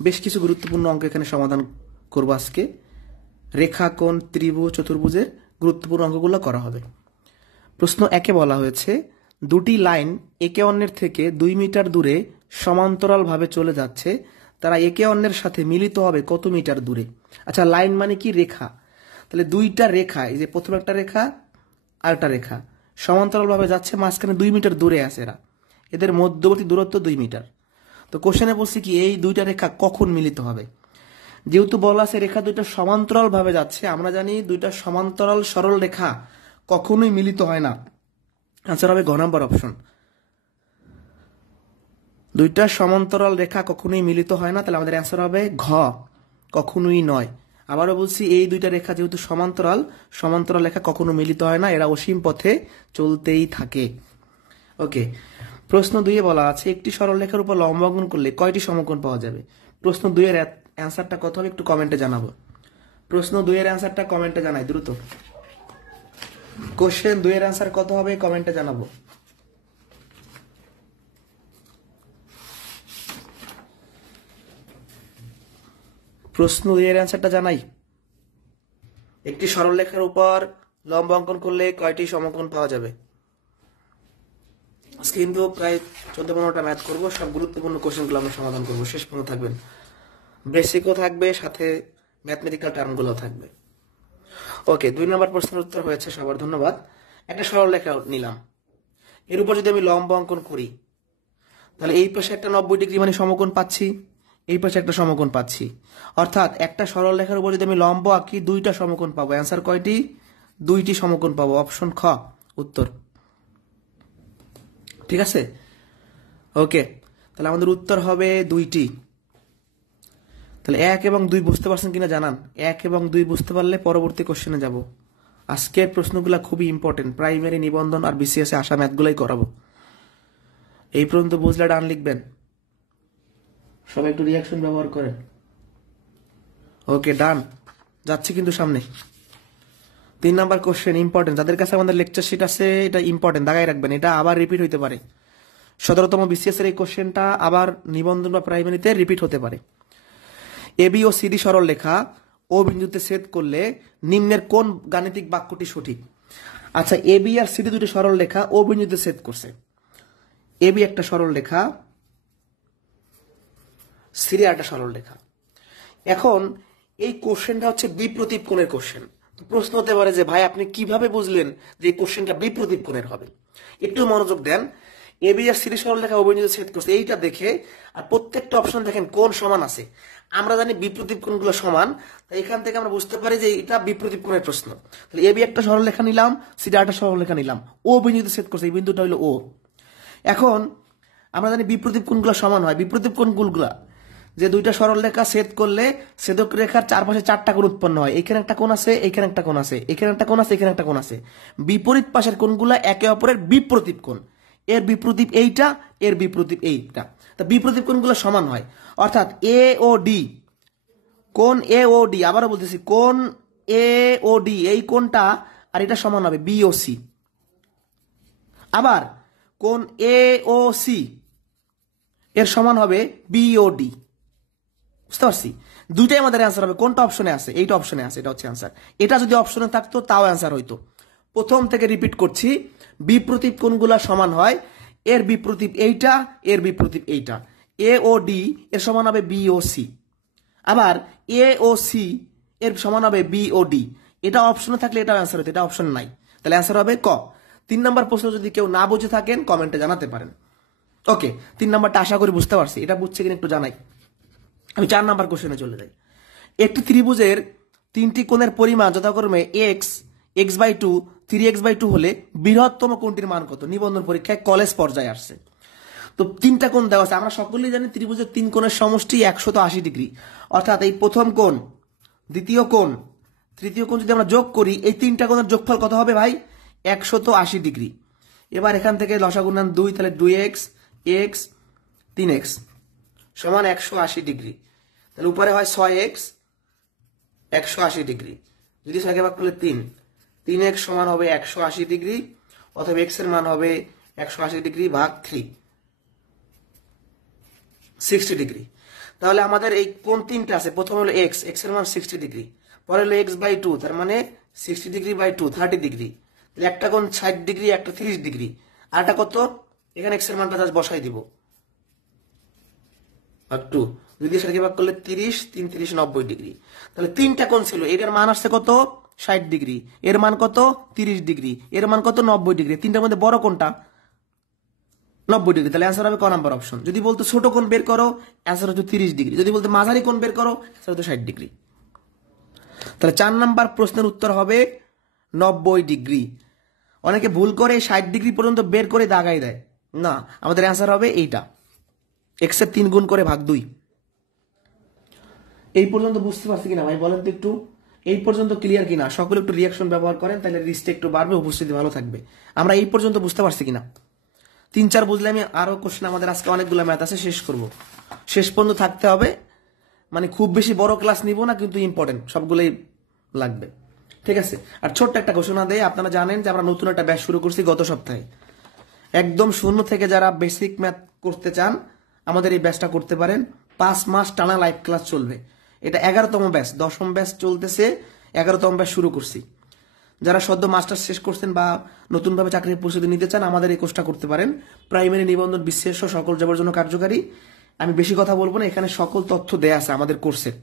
বেশ কিছু গুরুত্বপূর্ণ অঙ্ক এখানে সমাধান করব আজকে। রেখা, কোণ, ত্রিভুজ, চতুর্ভুজের গুরুত্বপূর্ণ অঙ্কগুলো করা হবে। প্রশ্ন 1-এ বলা হয়েছে, দুটি লাইন একে অন্যের থেকে 2 মিটার দূরে সমান্তরালভাবে চলে যাচ্ছে, তারা একে অন্যের সাথে মিলিত হবে কত মিটার দূরে? আচ্ছা, লাইন মানে কি? রেখা। তাহলে দুইটা রেখা, এই যে প্রথম একটা রেখা আর একটা রেখা সমান্তরালভাবে যাচ্ছে, মাঝখানে 2 মিটার দূরে আছে এরা, এদের মধ্যবর্তী দূরত্ব 2 মিটার। তো কোশ্চেনে বলছি কি, এই দুইটা রেখা কখন মিলিত হবে? যেহেতু বলা আছে রেখা দুইটা সমান্তরাল ভাবে যাচ্ছে, আমরা জানি দুইটা সমান্তরাল সরল রেখা কখনোই মিলিত হয় না। আনসার হবে ঘ নাম্বার অপশন। দুইটা সমান্তরাল রেখা কখনোই মিলিত হয় না, তাহলে আমাদের অ্যান্সার হবে ঘ, কখনোই নয়। আবারও বলছি, এই দুইটা রেখা যেহেতু সমান্তরাল, সমান্তরাল রেখা কখনো মিলিত হয় না, এরা অসীম পথে চলতেই থাকে। ওকে, প্রশ্ন 2-এ বলা আছে, একটি সরল রেখার উপর লম্ব অঙ্কন করলে কয়টি সমকোণ পাওয়া যাবে? প্রশ্ন 2-এর অ্যান্সারটা কত হবে একটু কমেন্টে জানাবো। প্রশ্ন 2-এর অ্যান্সারটা কমেন্টে জানাই দ্রুত। কোশ্চেন 2-এর অ্যান্সার কত হবে কমেন্টে জানাবো। প্রশ্ন 2-এর অ্যান্সারটা জানাই। একটি সরল রেখার উপর লম্ব অঙ্কন করলে কয়টি সমকোণ পাওয়া যাবে? আজকে কিন্তু প্রায় 14-15টা ম্যাথ করবো, সব গুরুত্বপূর্ণ কোশ্চেনগুলো আমরা সমাধান করবো। শেষ পর্যন্ত থাকবেন, বেসিকও থাকবে, সাথে ম্যাথমেটিক্যাল টার্মগুলো থাকবে। ওকে, 2 নম্বর প্রশ্নের উত্তর হয়েছে সবার, ধন্যবাদ। একটা সরল রেখা নিলাম, এর উপর যদি আমি লম্ব অঙ্কন করি, তাহলে এই পাশে একটা 90 ডিগ্রি মানে সমকোণ পাচ্ছি, এই পাশে একটা সমকোণ পাচ্ছি। অর্থাৎ একটা সরল রেখার উপর যদি আমি লম্ব আঁকি, 2টা সমকোণ পাবো। অ্যান্সার কয়টি? 2টি সমকোণ পাবো, অপশন খ উত্তর। ঠিক আছে, ওকে, তাহলে আমাদের উত্তর হবে 2টি। তাহলে 1 এবং 2 বুঝতে পারছেন কিনা জানান। 1 এবং 2 বুঝতে পারলে পরবর্তী কোশ্চেনে যাব। আজকের প্রশ্নগুলো খুবই ইম্পর্টেন্ট, প্রাইমারি, নিবন্ধন আর বিসিএস এ আসা ম্যাথগুলোই করাবো। এই পর্যন্ত বুঝলে ডান লিখবেন, সবাই একটু রিয়াকশন ব্যবহার করেন। ওকে, ডান, যাচ্ছি কিন্তু সামনে। 3 নাম্বার কোশ্চেন ইম্পর্টেন্ট, যাদের কাছে আমাদের লেকচার শিট আছে এটা ইম্পর্টেন্ট, দাগায় রাখবেন, এটা আবার রিপিট হইতে পারে। 17তম বিসিএস এর এই কোশ্চেনটা আবার নিবন্ধন বা প্রাইমারিতে রিপিট হতে পারে। এবি ও সিডি সরল রেখা ও বিন্দুতে ছেদ করলে নিম্নের কোন গাণিতিক বাক্যটি সঠিক? আচ্ছা, এবি আর সিডি দুটি সরল রেখা ও বিন্দুতে ছেদ করছে। এবি একটা সরল রেখা, সিডি একটা সরল রেখা। এখন এই কোশ্চেনটা হচ্ছে বিপ্রতীপ কোণের কোশ্চেন। প্রশ্ন হতে পারে যে ভাই আপনি কিভাবে বুঝলেন যে এই কোশ্চেনটা বিপ্রতীপ কোণের হবে? একটু মনোযোগ দেন। এবি আর সিডি সরল রেখা অবিন্যুত ছেদ করছে, এইটা দেখে আর প্রত্যেকটা অপশন দেখেন কোণ সমান আছে। আমরা জানি বিপ্রতীপ কোণগুলো সমান, তাই এখান থেকে আমরা বুঝতে পারি যে এটা বিপ্রতীপ কোণের প্রশ্ন। তাহলে এবি একটা সরল রেখা নিলাম, সিডি একটা সরল রেখা নিলাম, ও বিন্দুতে ছেদ করছে, এই বিন্দুটা হলো ও। এখন আমরা জানি বিপ্রতীপ কোণগুলো সমান হয়। বিপ্রতীপ কোণগুলা যে দুইটা সরল রেখা ছেদ করলে ছেদক রেখার চারপাশে 4টা কোণ উৎপন্ন হয়। এখানে একটা কোণ আছে, এখানে একটা কোণ আছে, এখানে একটা কোণ আছে, এখানে একটা কোণ আছে। বিপরীত পাশের কোণগুলা একে অপরের বিপ্রতীপ কোণ। এর বিপ্রতীপ এইটা, এর বিপ্রতীপ এইটা, তা বিপ্রতীপ কোণগুলো সমান হয়। অর্থাৎ এ ও ডি, কোণ এ ও ডি, আবারও বলতেছি কোণ এ ও ডি, এই কোণটা আর এটা সমান হবে বি ও সি। আবার কোণ এ ও সি এর সমান হবে বি ও ডি। বুঝতে পারছি? দুইটাই আমাদের অ্যান্সার হবে। কোনটা অপশনে আছে? এইটা অপশনে আছে, এটা হচ্ছে অ্যান্সার। এটা যদি অপশনে থাকতো তাও অ্যান্সার হইতো। প্রথম থেকে রিপিট করছি, বিপ্রতীপ কোণগুলা সমান হয়। এর বিপ্রতীপ এইটা, এর বিপ্রতীপ এইটা। এ ও ডি এর সমান হবে বি ও সি। আবার এ ও সি এর সমান হবে বি ও ডি। এটা অপশনে থাকলে এটা অ্যান্সার হতো, এটা অপশন নাই, তাহলে অ্যান্সার হবে ক। 3 নম্বর প্রশ্ন যদি কেউ না বুঝে থাকেন কমেন্টে জানাতে পারেন। ওকে, 3 নম্বরটা আশা করি বুঝতে পারছি, এটা বুঝছে কিনা একটু জানাই। আমি 4 নাম্বার কোশ্চেনে চলে যাই। একটি ত্রিভুজের 3টি কোণের পরিমাণ যথাক্রমে এক্স, x/2, 3x/2 হলে বৃহত্তম কোণটির মান কত? নিবন্ধন পরীক্ষায় কলেজ পর্যায়ে আসছে। তো 3টা কোণ দেওয়া আছে, আমরা সকলেই জানি ত্রিভুজের 3 কোণের সমষ্টি 180 ডিগ্রি। অর্থাৎ এই প্রথম কোণ, দ্বিতীয় কোণ, তৃতীয় কোণ যদি আমরা যোগ করি, এই 3টা কোণের যোগফল কত হবে ভাই? 180 ডিগ্রি। এবার এখান থেকে লসাগু নেন 2, তাহলে 2x, x, 3x সমান 180 ডিগ্রি। তাহলে উপরে হয় 6x, 180 ডিগ্রি। যদি 6কে ভাগ করলে 3, 3x সমান হবে 180 ডিগ্রি, অথবা x এর মান হবে 180 ডিগ্রি ভাগ 3, 60 ডিগ্রি। তাহলে আমাদের এই কোণ তিনটা আছে, প্রথম হলো এক্স, এক্স এর মান 60°, পরে হলো x/2, তার মানে 60°/2 30°, তাহলে একটা কোণ 60°, একটা 30°, আর একটা কত, এখানে এক্স এর মানটা জাস্ট বসাই দিব আর 2 2 দিয়ে 60 ভাগ করলে 30, 3 30 90°, তাহলে তিনটা কোণ ছিল, এটার মান আসছে কত 60°, এর মান কত 30°, এর মান কত 90°, তিনটার মধ্যে বড় কোনটা 90°, তাহলে অ্যান্সার হবে ক নাম্বার অপশন। যদি বলতো ছোট কোণ বের করো, অ্যান্সার হচ্ছে 30°, যদি বলতো মাঝারি কোণ বের করো, অ্যান্সার হচ্ছে 60°। তাহলে 4 নাম্বার প্রশ্নের উত্তর হবে 90°। অনেকে ভুল করে 60° পর্যন্ত বের করে দাগাই দেয়, না, আমাদের অ্যান্সার হবে এইটা, এক্স এর 3 গুণ করে ভাগ 2। এই পর্যন্ত বুঝতে পারছি কিনা ভাই বলেন তো একটু, এই পর্যন্ত ক্লিয়ার কিনা? সকলে একটু রিয়াকশন ব্যবহার করেন, তাহলে রিস্কটা একটু বাড়বে, উপস্থিতি ভালো থাকবে। আমরা এই পর্যন্ত বুঝতে পারছি কিনা? 3-4 বুঝলে আমি আরো কোশ্চেন, আমাদের আজকে অনেকগুলো ম্যাথ আছে, শেষ করব। শেষ পর্যন্ত থাকতে হবে, মানে খুব বেশি বড় ক্লাস নিব না, কিন্তু ইম্পর্টেন্ট সবগুলোই লাগবে, ঠিক আছে? আর ছোট্ট একটা ঘোষণা দেয়, আপনারা জানেন যে আমরা নতুন একটা ব্যাচ শুরু করছি গত সপ্তাহে। একদম শূন্য থেকে যারা বেসিক ম্যাথ করতে চান, আমাদের এই ব্যাচটা করতে পারেন। 5 মাস টানা লাইভ ক্লাস চলবে। এটা 11তম ব্যাচ, 10ম ব্যাচ চলতেছে, 11তম ব্যাচ শুরু করছি। যারা সদ্য মাস্টার শেষ করছেন বা নতুনভাবে চাকরির প্রস্তুতি নিতে চান, আমাদের এই কোর্সটা করতে পারেন। প্রাইমারি, নিবন্ধন, বিশেষ সকল জবের জন্য কার্যকারী। আমি বেশি কথা বলবো না, এখানে সকল তথ্য দেয়া আছে আমাদের কোর্সের,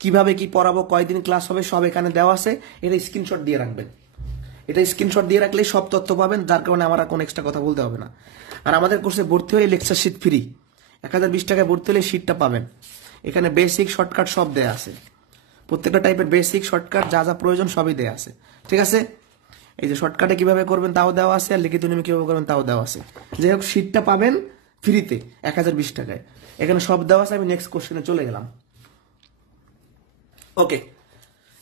কিভাবে কি পড়াবো, কয়দিন ক্লাস হবে, সব এখানে দেওয়া আছে। এটা স্ক্রিনশট দিয়ে রাখবেন, এটা স্ক্রিনশট দিয়ে রাখলেই সব তথ্য পাবেন, যার কারণে আমার আর কোনো এক্সট্রা কথা বলতে হবে না। আর আমাদের কোর্সে ভর্তি হলে লেকচার শিট ফ্রি, 1020 টাকায় ভর্তি হলে শিটটা পাবেন। এখানে বেসিক শর্টকাট সব দেয়া আছে, প্রত্যেকটা টাইপের বেসিক শর্টকাট যা যা প্রয়োজন সবই দেয়া আছে, ঠিক আছে? এই যে শর্টকাটে কিভাবে করবেন তাও দেওয়া আছে, আর লিখিত নিয়মে কিভাবে করবেন তাও দেওয়া আছে। যাই হোক, শিটটা পাবেন ফ্রিতে 1020 টাকায়, এখানে সব দেওয়া আছে। আমি নেক্সট কোশ্চেনে চলে গেলাম। ওকে,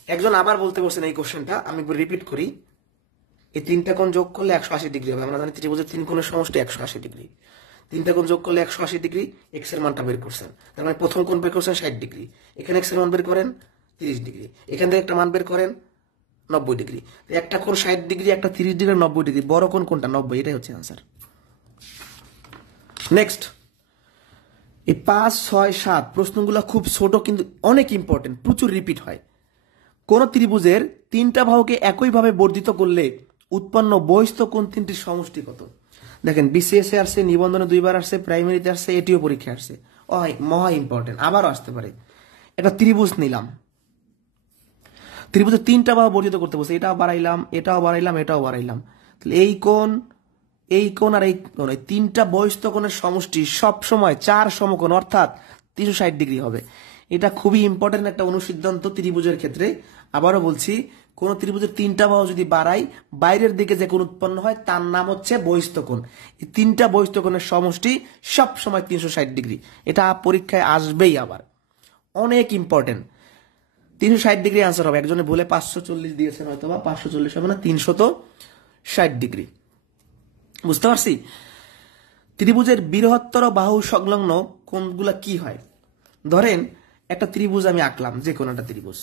একজন আবার বলতে বলছেন এই কোশ্চেনটা, আমি রিপিট করি। এই তিনটা কোণ যোগ করলে 180° হবে। আমরা জানি ত্রিভুজের 3 কোণের সমষ্টি 180°। তিনটা কোণ যোগ করলে 180°, এক্স এর মানটা বের করছেন, তার মানে প্রথম কোণ বের করছেন 60°, এখানে এক্স এর মান বের করেন 30°, এখান থেকে একটা মান বের করেন 90°। একটা কোণ 60°, একটা 30°, 90°, বড় কোণ কোনটা? 90, এটাই হচ্ছে আনসার। নেক্সট, এই 5, 6, 7 প্রশ্নগুলো খুব ছোট কিন্তু অনেক ইম্পর্টেন্ট, প্রচুর রিপিট হয়। কোন ত্রিভুজের 3টা বাহুকে একইভাবে বর্ধিত করলে উৎপন্ন বহিস্থ কোণ 3টির সমষ্টি কত? দেখেন, বিসিএস এ আসছে, নিবন্ধনে 2বার আসছে, প্রাইমারিতে আসছে, এটিও পরীক্ষা আসছে, মহা ইম্পর্টেন্ট, আবারও আসতে পারে। একটা ত্রিভুজ নিলাম, ত্রিভুজের 3টা বাহু বর্ধিত করতে বলছে, এটাও বাড়াইলাম, এটাও বাড়াইলাম, এটাও বাড়াইলাম, তাহলে এই কোণ, এই কোণ আর এই কোণ, এই 3টা বহিস্থ কোণের সমষ্টি সব সময় 4 সমকোণ অর্থাৎ 360° হবে। এটা খুবই ইম্পর্টেন্ট একটা অনুসিদ্ধান্ত ত্রিভুজের ক্ষেত্রে। আবারও বলছি, কোন ত্রিভুজের 3টা বাহু যদি বাড়াই, বাইরের দিকে যে কোণ উৎপন্ন হয় তার নাম হচ্ছে বহিস্থ কোণ। এই 3টা বহিস্থ কোণের সমষ্টি সব সময় 360°। এটা পরীক্ষায় আসবেই, আবার অনেক ইম্পর্টেন্ট। 360° আনসার হবে। একজনে বলে 540 দিয়েছেন, হয়তো বা 540 হবে না, 360°। বুঝতে পারছি? ত্রিভুজের বৃহত্তর বাহু সংলগ্ন কোণগুলা কি হয়? ধরেন একটা ত্রিভুজ আমি আঁকলাম, যে কোনো একটা ত্রিভুজ,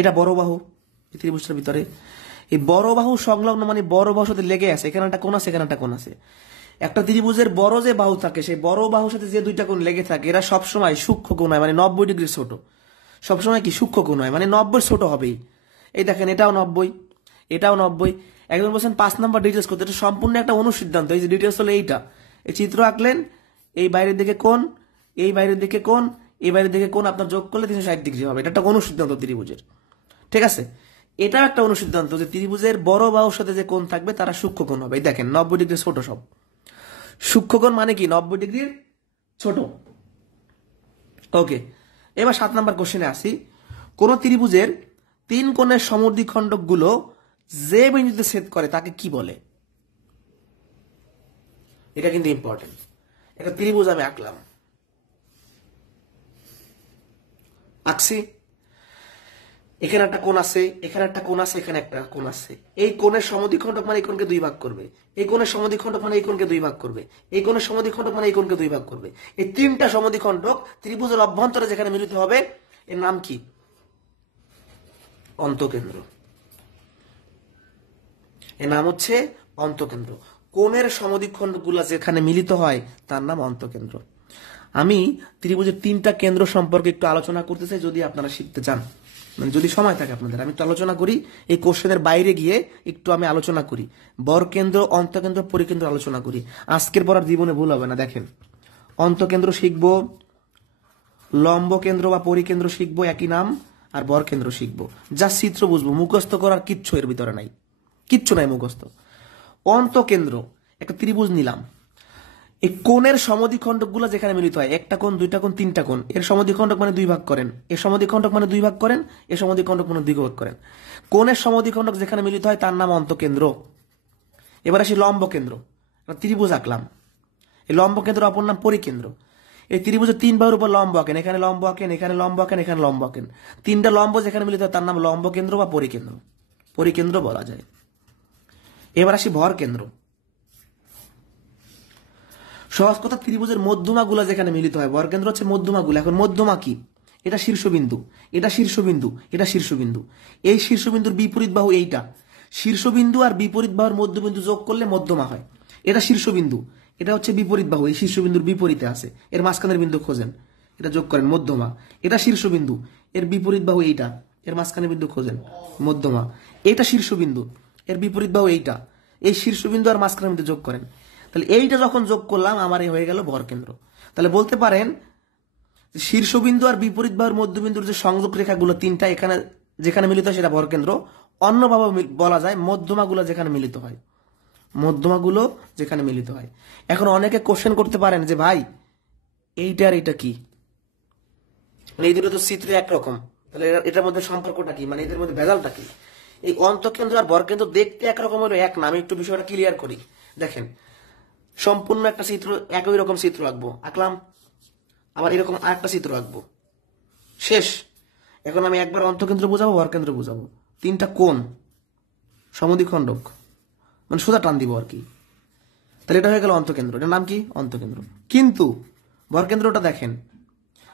এটা বড় বাহু, এই ত্রিভুজটার ভিতরে এই বড় বাহু সংলগ্ন মানে বড় বাহুর সাথে লেগে আছে, এখানে একটা কোণ আছে, এখানে একটা কোণ আছে। একটা ত্রিভুজের বড় যে বাহু থাকে, সেই বড় বাহুর সাথে যে 2টা কোণ লেগে থাকে, এরা সবসময় সূক্ষ্ম কোণ হয়, মানে 90° ছোট। সবসময় কি সূক্ষ্ম কোণ হয়, মানে 90 ছোট হবেই। এই দেখেন, এটাও 90, এটাও 90। একজন বলছেন 5 নাম্বার ডিটেলস করতে, এটা সম্পূর্ণ একটা অনুসিদ্ধান্ত। এই যে ডিটেলস হলো এইটা, এই চিত্র আঁকলেন, এই বাইরের দিকে কোণ, এই বাইরের দিকে কোণ, এই বাইরের দিকে কোণ, আপনার যোগ করলে 360° হবে। এটা একটা অনুসিদ্ধান্ত ত্রিভুজের, ঠিক আছে? এটাও একটা অনুসিদ্ধান্ত যে ত্রিভুজের বড় বাহুর সাথে যে কোণ থাকবে তারা সূক্ষ্ম কোণ হবে। দেখেন, 90° ছোট সব। সূক্ষ্ম কোণ মানে কি? 90° ছোট। ওকে, এবার 7 নাম্বার কোশ্চেনে আসি। কোন ত্রিভুজের 3 কোণের সমদ্বিখণ্ডক গুলো যে বিন্দুতে ছেদ করে তাকে কি বলে? এটা কিন্তু ইম্পর্টেন্ট। একটা ত্রিভুজ আমি আঁকলাম, আঁকছি, এখানে একটা কোণ আছে, এখানে একটা কোণ আছে, এখানে একটা কোণ আছে। এই কোণের সমদ্বিখণ্ডক মানে এই কোণকে 2 ভাগ করবে, এই কোণের সমদ্বিখণ্ডক মানে এই কোণকে 2 ভাগ করবে, এই কোণের সমদ্বিখণ্ডক মানে এই কোণকে 2 ভাগ করবে। এই 3টা সমদ্বিখণ্ডক ত্রিভুজের অভ্যন্তরে যেখানে মিলিত হবে, এর নাম কি? অন্তকেন্দ্র। এর নাম হচ্ছে অন্তকেন্দ্র। কোণের সমদ্বিখণ্ডকগুলো যেখানে মিলিত হয় তার নাম অন্তকেন্দ্র। আমি ত্রিভুজের 3টা কেন্দ্র সম্পর্কে একটু আলোচনা করতে চাই, যদি আপনারা শিখতে চান, মানে যদি সময় থাকে আপনাদের। আমি একটু আলোচনা করি, এই কোশ্চেনের বাইরে গিয়ে একটু আমি আলোচনা করি, বরকেন্দ্র, অন্তকেন্দ্র, পরিকেন্দ্র আলোচনা করি। আজকের পর আর জীবনে ভুল হবে না। দেখেন, অন্তকেন্দ্র শিখবো, লম্ব কেন্দ্র বা পরিকেন্দ্র শিখবো, একই নাম, আর বরকেন্দ্র শিখবো। যা চিত্র বুঝবো, মুখস্থ করার কিচ্ছু এর ভিতরে নাই, কিচ্ছু নাই মুখস্থ। অন্তকেন্দ্র, একটা ত্রিভুজ নিলাম, এই কোণের সমদ্বিখণ্ডকগুলো যেখানে মিলিত হয়, একটা কোণ, দুইটা কোণ, তিনটা কোণ, এর সমদ্বিখণ্ডক মানে 2 ভাগ করেন, এর সমদ্বিখণ্ডক মানে 2 ভাগ করেন, এর সমদ্বিখণ্ডক মানে 2 ভাগ করেন। কোণের সমদ্বিখণ্ডক যেখানে মিলিত হয় তার নাম অন্তকেন্দ্র। এবার আসি লম্ব কেন্দ্র, ত্রিভুজ আঁকলাম, এই লম্ব কেন্দ্র অপর নাম পরিকেন্দ্র। এই ত্রিভুজের 3 বাহুর উপর লম্ব আঁকেন, এখানে লম্ব আঁকেন, এখানে লম্ব আঁকেন, এখানে লম্ব আঁকেন। 3টা লম্ব যেখানে মিলিত হয় তার নাম লম্ব কেন্দ্র বা পরিকেন্দ্র, পরিকেন্দ্র বলা যায়। এবার আসি ভর কেন্দ্র। সহজ কথা, ত্রিভুজের মধ্যমাগুলো যেখানে মিলিত হয়, বরকেন্দ্র হচ্ছে মধ্যমাগুলো। এখন মধ্যমা কি? এটা শীর্ষবিন্দু, এটা শীর্ষবিন্দু, এটা শীর্ষবিন্দু। এই শীর্ষবিন্দুর বিপরীত বাহু এইটা, শীর্ষবিন্দু আর বিপরীত বাহুর মধ্যবিন্দু যোগ করলে মধ্যমা হয়। এটা শীর্ষবিন্দু, এটা হচ্ছে বিপরীত বাহু, এই শীর্ষবিন্দুর বিপরীতে আছে, এর মাঝখানের বিন্দু খোঁজেন, এটা যোগ করেন, মধ্যমা। এটা শীর্ষবিন্দু, এর বিপরীত বাহু এইটা, এর মাঝখানের বিন্দু খোঁজেন, মধ্যমা। এটা শীর্ষবিন্দু, এর বিপরীত বাহু এইটা, এই শীর্ষবিন্দু আর মাঝখানের বিন্দু যোগ করেন। তাহলে এইটা যখন যোগ করলাম আমার এই হয়ে গেল ভরকেন্দ্র। তাহলে বলতে পারেন শীর্ষবিন্দু আর বিপরীত বাহুর মধ্যবিন্দুর যে সংযোগ রেখাগুলো 3টা এখানে যেখানে মিলিত হয় সেটা ভরকেন্দ্র। অন্যভাবে বলা যায় মধ্যমাগুলো যেখানে মিলিত হয়, মধ্যমাগুলো যেখানে মিলিত হয়। এখন অনেকে কোশ্চেন করতে পারেন যে ভাই এইটা আর এটা কি, মানে এই দুটো তো চিত্র একরকম, তাহলে এটার মধ্যে সম্পর্কটা কি, মানে এদের মধ্যে ভেজালটা কি? এই অন্তকেন্দ্র আর ভরকেন্দ্র দেখতে একরকম হলো এক না। আমি একটু বিষয়টা ক্লিয়ার করি। দেখেন, সম্পূর্ণ একটা চিত্র, একই রকম চিত্র আঁকবো, আঁকলাম, আবার এরকম আরেকটা চিত্র আঁকবো, শেষ। এখন আমি একবার অন্তকেন্দ্র বোঝাবো, ভরকেন্দ্র বোঝাবো। 3টা কোণ সমদ্বিখণ্ডক, মানে সোজা টান দিব আর কি। তাহলে এটা হয়ে গেল অন্তকেন্দ্র, এটার নাম কি? অন্তকেন্দ্র। কিন্তু ভরকেন্দ্রটা দেখেন,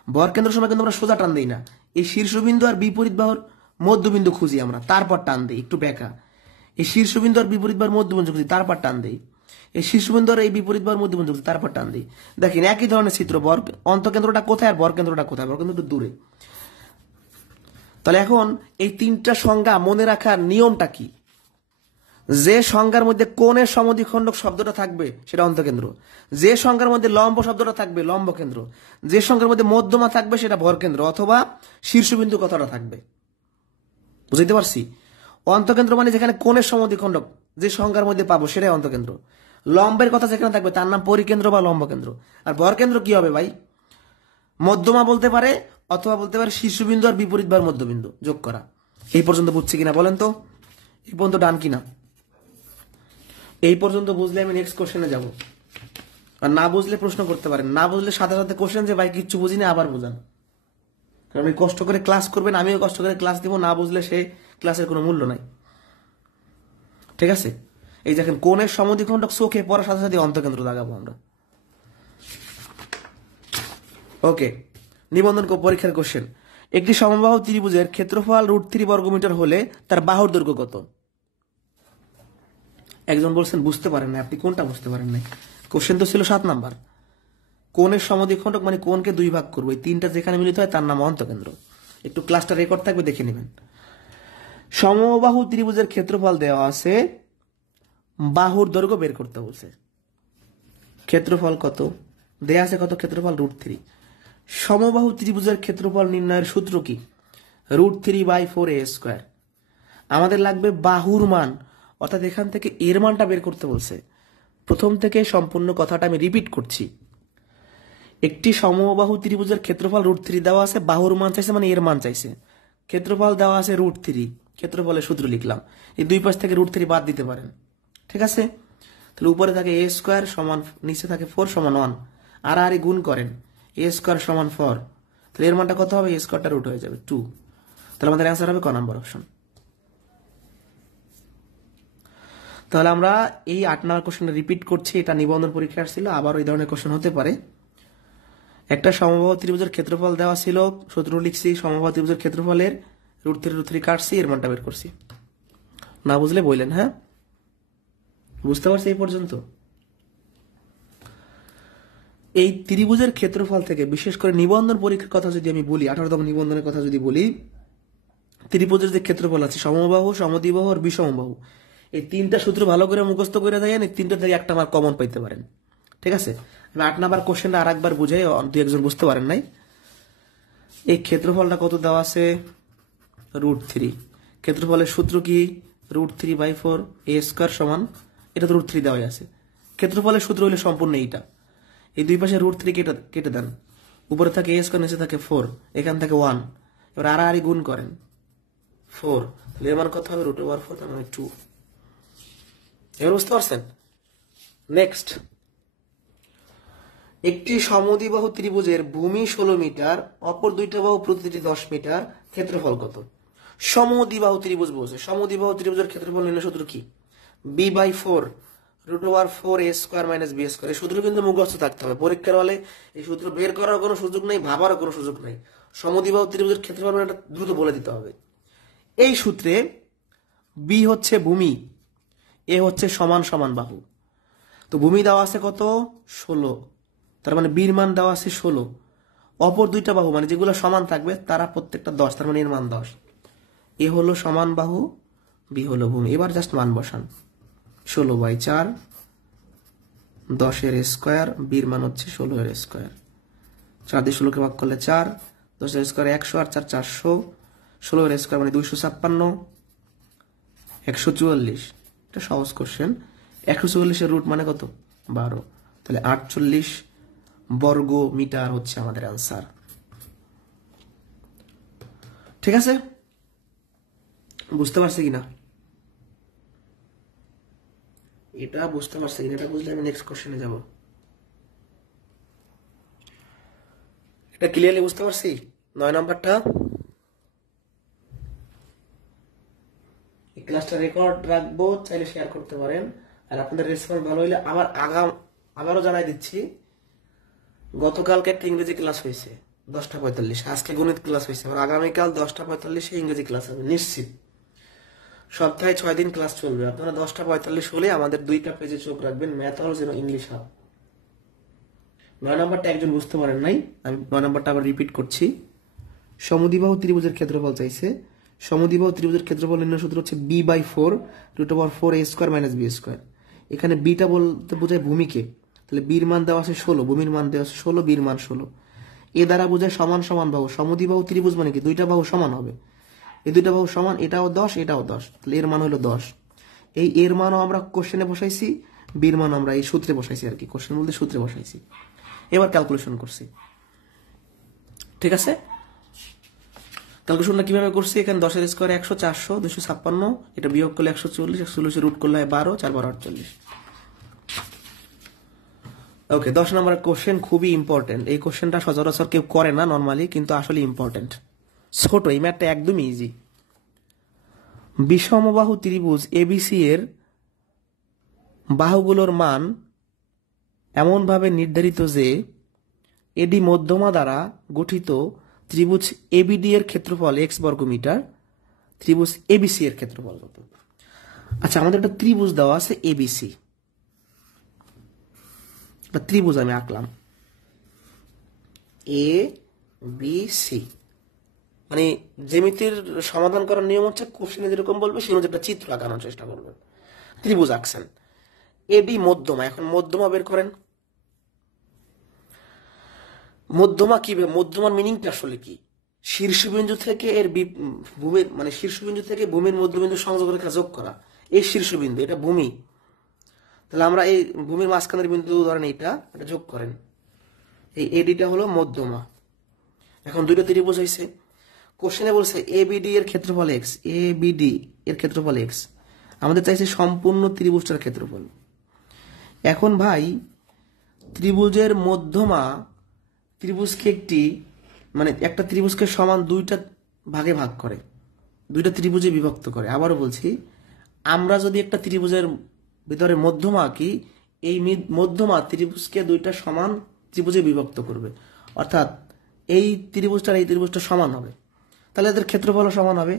ভরকেন্দ্র সময় কিন্তু আমরা সোজা টান দিই না, এই শীর্ষবিন্দু আর বিপরীত বাহুর মধ্যবিন্দু খুঁজি আমরা, তারপর টান দিই, একটু বেঁকা। এই শীর্ষবিন্দু আর বিপরীত বাহুর মধ্যবিন্দু খুঁজি, তারপর টান দিই। এই শীর্ষবিন্দু আর এই বিপরীত বাহুর মধ্যবিন্দু খুঁজি, তারপর টান দিই। দেখেন একই ধরনের চিত্র, অন্তকেন্দ্রটা কোথায় আর ভরকেন্দ্রটা কোথায়? ভরকেন্দ্র একটু দূরে। তাহলে এখন এই 3টা সংজ্ঞা মনে রাখার নিয়মটা কি? যে সংজ্ঞার মধ্যে কোণের সমদ্বিখণ্ডক শব্দটা থাকবে সেটা অন্তকেন্দ্র, যে সংজ্ঞার মধ্যে লম্ব শব্দটা থাকবে লম্ব কেন্দ্র, যে সংজ্ঞার মধ্যে মধ্যমা থাকবে সেটা ভরকেন্দ্র অথবা শীর্ষবিন্দু কথাটা থাকবে। বুঝতে পারছি? অন্তকেন্দ্র মানে যেখানে কোণের সমদ্বিখণ্ডক যে সংজ্ঞার মধ্যে পাবো সেটাই অন্তকেন্দ্র। লম্বের কথা যেখানে থাকবে তার নাম পরিকেন্দ্র বা লম্ব কেন্দ্র। আর ভরকেন্দ্র কি হবে ভাই? মধ্যমা বলতে পারে অথবা বলতে পারে শীর্ষবিন্দু আর বিপরীত বার মধ্যবিন্দু যোগ করা। এই পর্যন্ত বুঝছি কিনা বলেন তো? এই পর্যন্ত ডান কিনা? এই পর্যন্ত বুঝলে আমি নেক্সট কোশ্চেনে যাব। আর না বুঝলে প্রশ্ন করতে পারেন, না বুঝলে সাথে সাথে কোশ্চেন যে ভাই কিচ্ছু বুঝিনি আবার বোঝান। কারণ আপনি কষ্ট করে ক্লাস করবেন, আমিও কষ্ট করে ক্লাস দিব, না বুঝলে সে ক্লাসের কোনো মূল্য নাই। ঠিক আছে? এই দেখেন কোণের সমদ্বিখণ্ডক চোখে পড়ার সাথে সাথে অন্তকেন্দ্র দাগাবো আমরা। ওকে, নিবন্ধন পরীক্ষার কোশ্চেন। একটি সমবাহু ত্রিভুজের ক্ষেত্রফল √3 বর্গমিটার হলে তার বাহুর দৈর্ঘ্য কত? একজন বলছেন বুঝতে পারেন না, আপনি কোনটা বুঝতে পারেন না? কোশ্চেন তো ছিল 7 নাম্বার। কোণের সমদ্বিখণ্ডক মানে কোণকে 2 ভাগ করবো, এই 3টা যেখানে মিলিত হয় তার নাম অন্তকেন্দ্র। একটু ক্লাসটা রেকর্ড থাকবে, দেখে নেবেন। সমবাহু ত্রিভুজের ক্ষেত্রফল দেওয়া আছে, বাহুর দৈর্ঘ্য বের করতে বলছে। ক্ষেত্রফল কত দেয়া আছে? কত? ক্ষেত্রফল √3। সমবাহু ত্রিভুজের ক্ষেত্রফল নির্ণয়ের সূত্র কি? √3/4a²। আমাদের লাগবে বাহুর মান, অর্থাৎ এখান থেকে এর মানটা বের করতে বলছে। প্রথম থেকে সম্পূর্ণ কথাটা আমি রিপিট করছি। একটি সমবাহু ত্রিভুজের ক্ষেত্রফল √3 দেওয়া আছে, বাহুর মান চাইছে মানে এর মান চাইছে। ক্ষেত্রফল দেওয়া আছে √3, ক্ষেত্রফলের সূত্র লিখলাম। এই দুই পাশ থেকে √3 বাদ দিতে পারেন, ঠিক আছে? তাহলে উপরে থাকে a² সমান, নিচে থাকে 4 সমান 1, আর গুণ করেন, a² সমান 4। তাহলে এর মানটা কত হবে? a² রুট হয়ে যাবে 2। তাহলে আমাদের অ্যান্সার হবে ক নাম্বার অপশন। তাহলে আমরা এই 8 নম্বর কোশ্চেনটা রিপিট করছি, এটা নিবন্ধন পরীক্ষা আসছিল, আবার ওই ধরনের কোশ্চেন হতে পারে। একটা সমবাহু ত্রিভুজের ক্ষেত্রফল দেওয়া ছিল, সূত্র লিখছি, সমবাহু ত্রিভুজের ক্ষেত্রফলের √3 কাটছি, এর মানটা বের করছি। না বুঝলে বললেন, হ্যাঁ? বুঝতে পারছি এই পর্যন্ত? এই ত্রিভুজের ক্ষেত্রফল থেকে বিশেষ করে নিবন্ধন পরীক্ষার কথা যদি আমি বলি, 18তম নিবন্ধনের কথা যদি বলি, ত্রিভুজের যে ক্ষেত্রফল আছে সমবাহু, সমদ্বিবাহু আর বিষমবাহু, এই তিনটা সূত্র ভালো করে মুখস্থ করে দেন, এই তিনটা থেকে একটা মার্ক কমন পাইতে পারেন। ঠিক আছে, আমি 8 নাম্বার কোশ্চেনটা আর একবার বুঝাই, দুই একজন বুঝতে পারেন নাই। এই ক্ষেত্রফলটা কত দেওয়া আছে, √3। ক্ষেত্রফলের সূত্র কি, √3/4 a² সমান, এটা তো √3 দেওয়াই আছে। ক্ষেত্রফলের সূত্র হলে সম্পূর্ণ এইটা, এই দুই পাশে √3 কেটে দেন, উপরে থাকে a², নিচে থাকে 4, এখান থেকে 1, এবার আড়াআড়ি গুণ করেন 4, তাহলে এর মান কত হবে, √4, তার মানে 2। এবার বুঝতে পারছেন? নেক্সট, একটি সমদ্বিবাহু ত্রিভুজের ভূমি 16 মিটার, অপর দুইটা বাহু প্রতিটি 10 মিটার, ক্ষেত্রফল কত? সমদ্বিবাহু ত্রিভুজ বলছে, সমদ্বিবাহু ত্রিভুজের ক্ষেত্রফল নির্ণয় সূত্র কি, b/4 √4 a² - b²। এই সূত্র কিন্তু মুখস্থ থাকতে হবে, পরীক্ষার হলে এই সূত্র বের করার কোনো সুযোগ নেই, ভাবারও কোনো সুযোগ নেই। সমদ্বিবাহু ত্রিভুজের ক্ষেত্রফল এটা দ্রুত বলে দিতে হবে। এই সূত্রে বি হচ্ছে ভূমি, এ হচ্ছে সমান সমান বাহু। তো ভূমি দেওয়া আছে কত, 16, তার মানে বির মান দেওয়া আছে 16, অপর দুইটা বাহু মানে যেগুলো সমান থাকবে তারা প্রত্যেকটা 10, তার মানে এর মান 10। এ হলো সমান বাহু, বি হলো ভূমি। এবার জাস্ট মান বসান, 16/4, 10² বির মান হচ্ছে 16² 4 দিয়ে 16কে ভাগ করলে 4, 10² 100 আর 4 400, 16² মানে 256, 144। এটা সহজ কোশ্চেন। 144 রুট মানে কত, 12, তাহলে 48 বর্গ মিটার হচ্ছে আমাদের অ্যান্সার। ঠিক আছে, বুঝতে পারছি কিনা, এটা বুঝতে পারছি কিনা, এটা বুঝলে আমি নেক্সট কোশ্চেনে যাব। এটা ক্লিয়ারলি বুঝতে পারছি? 9 নাম্বারটা, এই ক্লাসটা রেকর্ড রাখবো, চাইলে শেয়ার করতে পারেন। আর আপনাদের রেসপন্স ভালো হইলে আবারও জানাই দিচ্ছি, গতকালকে একটা ইংরেজি ক্লাস হয়েছে 10টা 45, আজকে গণিত ক্লাস হয়েছে, আর আগামীকাল 10টা 45 ইংরেজি ক্লাস হবে নিশ্চিত। সপ্তাহে 6 দিন ক্লাস চলবে। আপনারা 10টা 45 হলে আমাদের 2টা পেজে চোখ রাখবেন, ম্যাথ হল যেন ইংলিশ হাব। 9 নাম্বারটা একজন বুঝতে পারেন নাই, আমি 9 নাম্বারটা আবার রিপিট করছি। সমদ্বিবাহু ত্রিভুজের ক্ষেত্রফল চাইছে, সমদ্বিবাহু ত্রিভুজের ক্ষেত্রফল নির্ণয় সূত্র হচ্ছে b/4 √4 a² - b²। এখানে বিটা বলতে বোঝায় ভূমিকে, তাহলে বির মান দেওয়া আছে 16, ভূমির মান দেওয়া আছে 16, বির মান 16। এ দ্বারা বোঝায় সমান সমান বাহু, সমদ্বিবাহু ত্রিভুজ মানে কি দুইটা বাহু সমান হবে, এই দুইটা বাহু সমান, এটাও 10 এটাও 10, তাহলে এর মান হলো 10। এই এর মানও আমরা কোশ্চেনে বসাইছি, বির মান আমরা এই সূত্রে বসাইছি, আর কি কোশ্চেন বলতে সূত্রে বসাইছি। এবার ক্যালকুলেশন করছি, ঠিক আছে? ক্যালকুলেশনটা কিভাবে করছি, এখানে 10² 100, 400, 256, এটা বিয়োগ করলে 140, 140 রুট করলে 12, 4 12 48। ওকে, 10 নম্বর কোশ্চেন খুবই ইম্পর্টেন্ট। এই কোশ্চেনটা সচরাচর কেউ করে না নর্মালি, কিন্তু আসলে ইম্পর্টেন্ট। ছোট, এই ম্যাথটা একদমই ইজি। বিষমবাহু ত্রিভুজ এবিসি এর বাহুগুলোর মান এমনভাবে নির্ধারিত যে এডি মধ্যমা দ্বারা গঠিত ত্রিভুজ এবিডি এর ক্ষেত্রফল x বর্গ মিটার, ত্রিভুজ এবিসি এর ক্ষেত্রফল কত? আচ্ছা, আমাদের একটা ত্রিভুজ দেওয়া আছে এবিসি, একটা ত্রিভুজ আমি আঁকলাম এ বি সি। মানে জ্যামিতির সমাধান করার নিয়ম হচ্ছে কোশ্চেনে যেরকম বলবে সেই অনুযায়ী একটা চিত্র আঁকানোর চেষ্টা করবেন। ত্রিভুজ আঁকছেন, এডি মধ্যমা, এখন মধ্যমা বের করেন। মধ্যমা কি, মধ্যমার মিনিংটা আসলে কি? শীর্ষবিন্দু থেকে এর ভূমির মানে শীর্ষবিন্দু থেকে ভূমির মধ্যবিন্দু সংযোগ রেখা যোগ করা, এই শীর্ষবিন্দু এটা ভূমি, তাহলে আমরা এই ভূমির মাঝখানের বিন্দু ধরেন এটা যোগ করেন, এই এডিটা হলো মধ্যমা। এখন দুইটা ত্রিভুজ হয়েছে, কোশ্চেনে বলছে এবিডি এর ক্ষেত্রফল এক্স, এবিডি এর ক্ষেত্রফল এক্স, আমাদের চাইছে সম্পূর্ণ ত্রিভুজটার ক্ষেত্রফল। এখন ভাই ত্রিভুজের মধ্যমা ত্রিভুজকে একটা ত্রিভুজকে সমান দুইটা ভাগে ভাগ করে, দুইটা ত্রিভুজে বিভক্ত করে। আবারও বলছি, আমরা যদি একটা ত্রিভুজের ভিতরে মধ্যমা আঁকি, এই মধ্যমা ত্রিভুজকে দুইটা সমান ত্রিভুজে বিভক্ত করবে, অর্থাৎ এই ত্রিভুজটার এই ত্রিভুজটা সমান হবে, তাহলে এদের ক্ষেত্রফলও সমান হবে।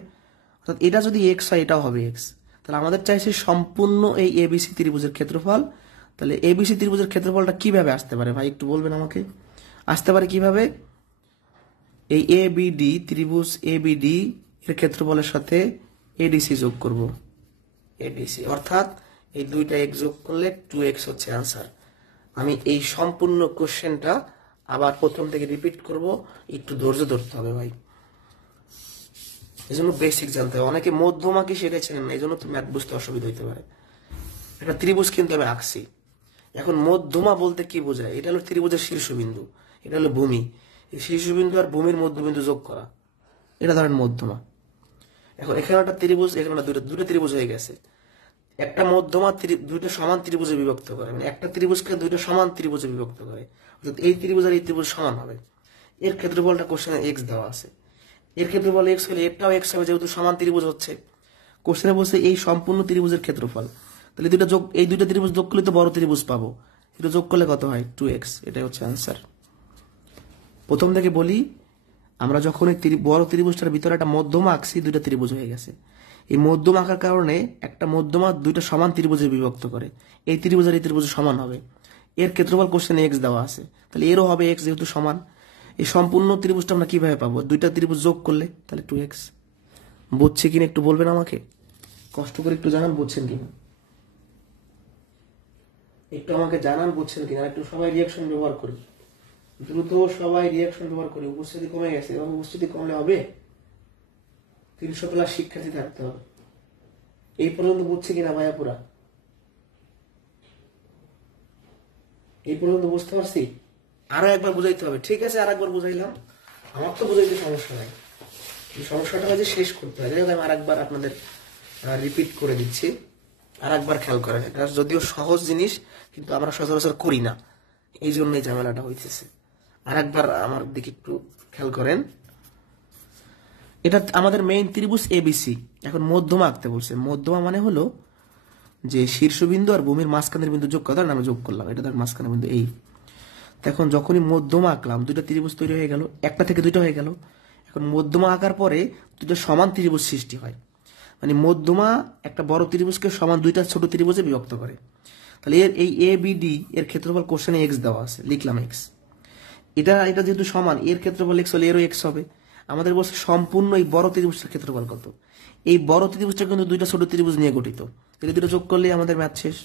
অর্থাৎ এটা যদি এক্স হয় এটাও হবে এক্স, তাহলে আমাদের চাইছে সম্পূর্ণ এই এবিসি ত্রিভুজের ক্ষেত্রফল, তাহলে এবিসি ত্রিভুজের ক্ষেত্রফলটা কিভাবে আসতে পারে ভাই, একটু বলবেন আমাকে? আসতে পারে কিভাবে? এই এবিডি ত্রিভুজ এবিডি এর ক্ষেত্রফলের সাথে এডিসি যোগ করব। এডিসি অর্থাৎ এই দুইটা এক্স যোগ করলে 2x হচ্ছে আনসার। আমি এই সম্পূর্ণ কোশ্চেনটা আবার প্রথম থেকে রিপিট করব, একটু ধৈর্য ধরতে হবে ভাই, এই জন্য বেসিক জানতে হবে। অনেকে মধ্যমাকে শিখেছিলেন না, এই জন্য তো ম্যাথ বুঝতে অসুবিধা হইতে পারে। একটা ত্রিভুজ কিন্তু আমি আঁকছি, এখন মধ্যমা বলতে কি বোঝায়? এটা হলো ত্রিভুজের শীর্ষবিন্দু, এটা হলো ভূমি, এই শীর্ষবিন্দু আর ভূমির মধ্যবিন্দু যোগ করা, এটা ধরেন মধ্যমা। এখন এখানে একটা ত্রিভুজ, এখানে দুটো ত্রিভুজ হয়ে গেছে। একটা মধ্যমা দুইটা সমান ত্রিভুজে বিভক্ত করে, মানে একটা ত্রিভুজকে দুইটা সমান ত্রিভুজে বিভক্ত করে, অর্থাৎ এই ত্রিভুজ আর এই ত্রিভুজ সমান হবে। এর ক্ষেত্রফলটা কোশ্চেনে এক্স দেওয়া আছে, এর ক্ষেত্রফল এক্স হলে এটাও এক্স হবে, যেহেতু সমান ত্রিভুজ হচ্ছে। কোশ্চেনে বলছে এই সম্পূর্ণ ত্রিভুজের ক্ষেত্রফল, তাহলে এই দুইটা ত্রিভুজ যোগ করলে তো বড় ত্রিভুজ পাবো, এটা যোগ করলে কত হয়? 2x, এটাই হচ্ছে আনসার। প্রথম থেকে বলি, আমরা যখন এই বড় ত্রিভুজটার ভিতরে একটা মধ্যমা আঁকছি, দুইটা ত্রিভুজ হয়ে গেছে। এই মধ্যমা আঁকার কারণে একটা মধ্যমা দুইটা সমান ত্রিভুজে বিভক্ত করে, এই ত্রিভুজ আর এই ত্রিভুজ সমান হবে। এর ক্ষেত্রফল কোশ্চেনে এক্স দেওয়া আছে, তাহলে এরও হবে এক্স, যেহেতু সমান। এই সম্পূর্ণ ত্রিভুজটা আমরা কিভাবে পাবো? দুইটা ত্রিভুজ যোগ করলে, তাহলে 2x। বুঝছে কিনা একটু বলবেন আমাকে, কষ্ট করে একটু জানান বুঝছেন কিনা, একটু আমাকে জানান বুঝছেন কিনা। একটু সবাই রিয়াকশন ব্যবহার করি, দ্রুত সবাই রিয়াকশন ব্যবহার করি। উপস্থিতি কমে গেছে, এবং উপস্থিতি কমলে হবে? 300 প্লাস শিক্ষার্থী থাকতে হবে। এই পর্যন্ত বুঝছে কিনা ভাইয়া পুরা? এই পর্যন্ত বুঝতে পারছি? আরো একবার বুঝাইতে হবে, ঠিক আছে? আর একবার বুঝাইলাম, আমার তো বুঝাইতে সমস্যা নাই, এই সমস্যাটা হচ্ছে শেষ করতে হয়। আমি আর একবার আপনাদের রিপিট করে দিচ্ছি, আর একবার খেয়াল করেন। এটা যদিও সহজ জিনিস, কিন্তু আমরা সচরাচর করি না, এই জন্যই ঝামেলাটা হইতেছে। আর একবার আমার দিকে একটু খেয়াল করেন। এটা আমাদের মেইন ত্রিভুজ এবিসি। এখন মধ্যমা আঁকতে বলছে। মধ্যমা মানে হলো যে শীর্ষবিন্দু আর ভূমির মাঝখানের বিন্দু যোগ করা, আমি যোগ করলাম, এটা তার মাঝখানের বিন্দু এই। এখন যখনই মধ্যমা আঁকলাম, দুইটা ত্রিভুজ তৈরি হয়ে গেল, একটা থেকে দুইটা হয়ে গেল। এখন মধ্যমা আঁকার পরে দুটো সমান ত্রিভুজ সৃষ্টি হয়, মানে মধ্যমা একটা বড় ত্রিভুজকে সমান দুইটা ছোট ত্রিভুজে বিভক্ত করে। তাহলে এই এ বি ডি এর ক্ষেত্রফল কোশ্চেনে এক্স দেওয়া আছে, লিখলাম এক্স। এটা যেহেতু সমান, এর ক্ষেত্রফল এক্স হলে এরও এক্স হবে। আমাদের বলছে সম্পূর্ণ এই বড় ত্রিভুজটার ক্ষেত্রফল কত। এই বড় ত্রিভুজটা কিন্তু দুইটা ছোট ত্রিভুজ নিয়ে গঠিত, এটা দুটো যোগ করলে আমাদের ম্যাথ শেষ।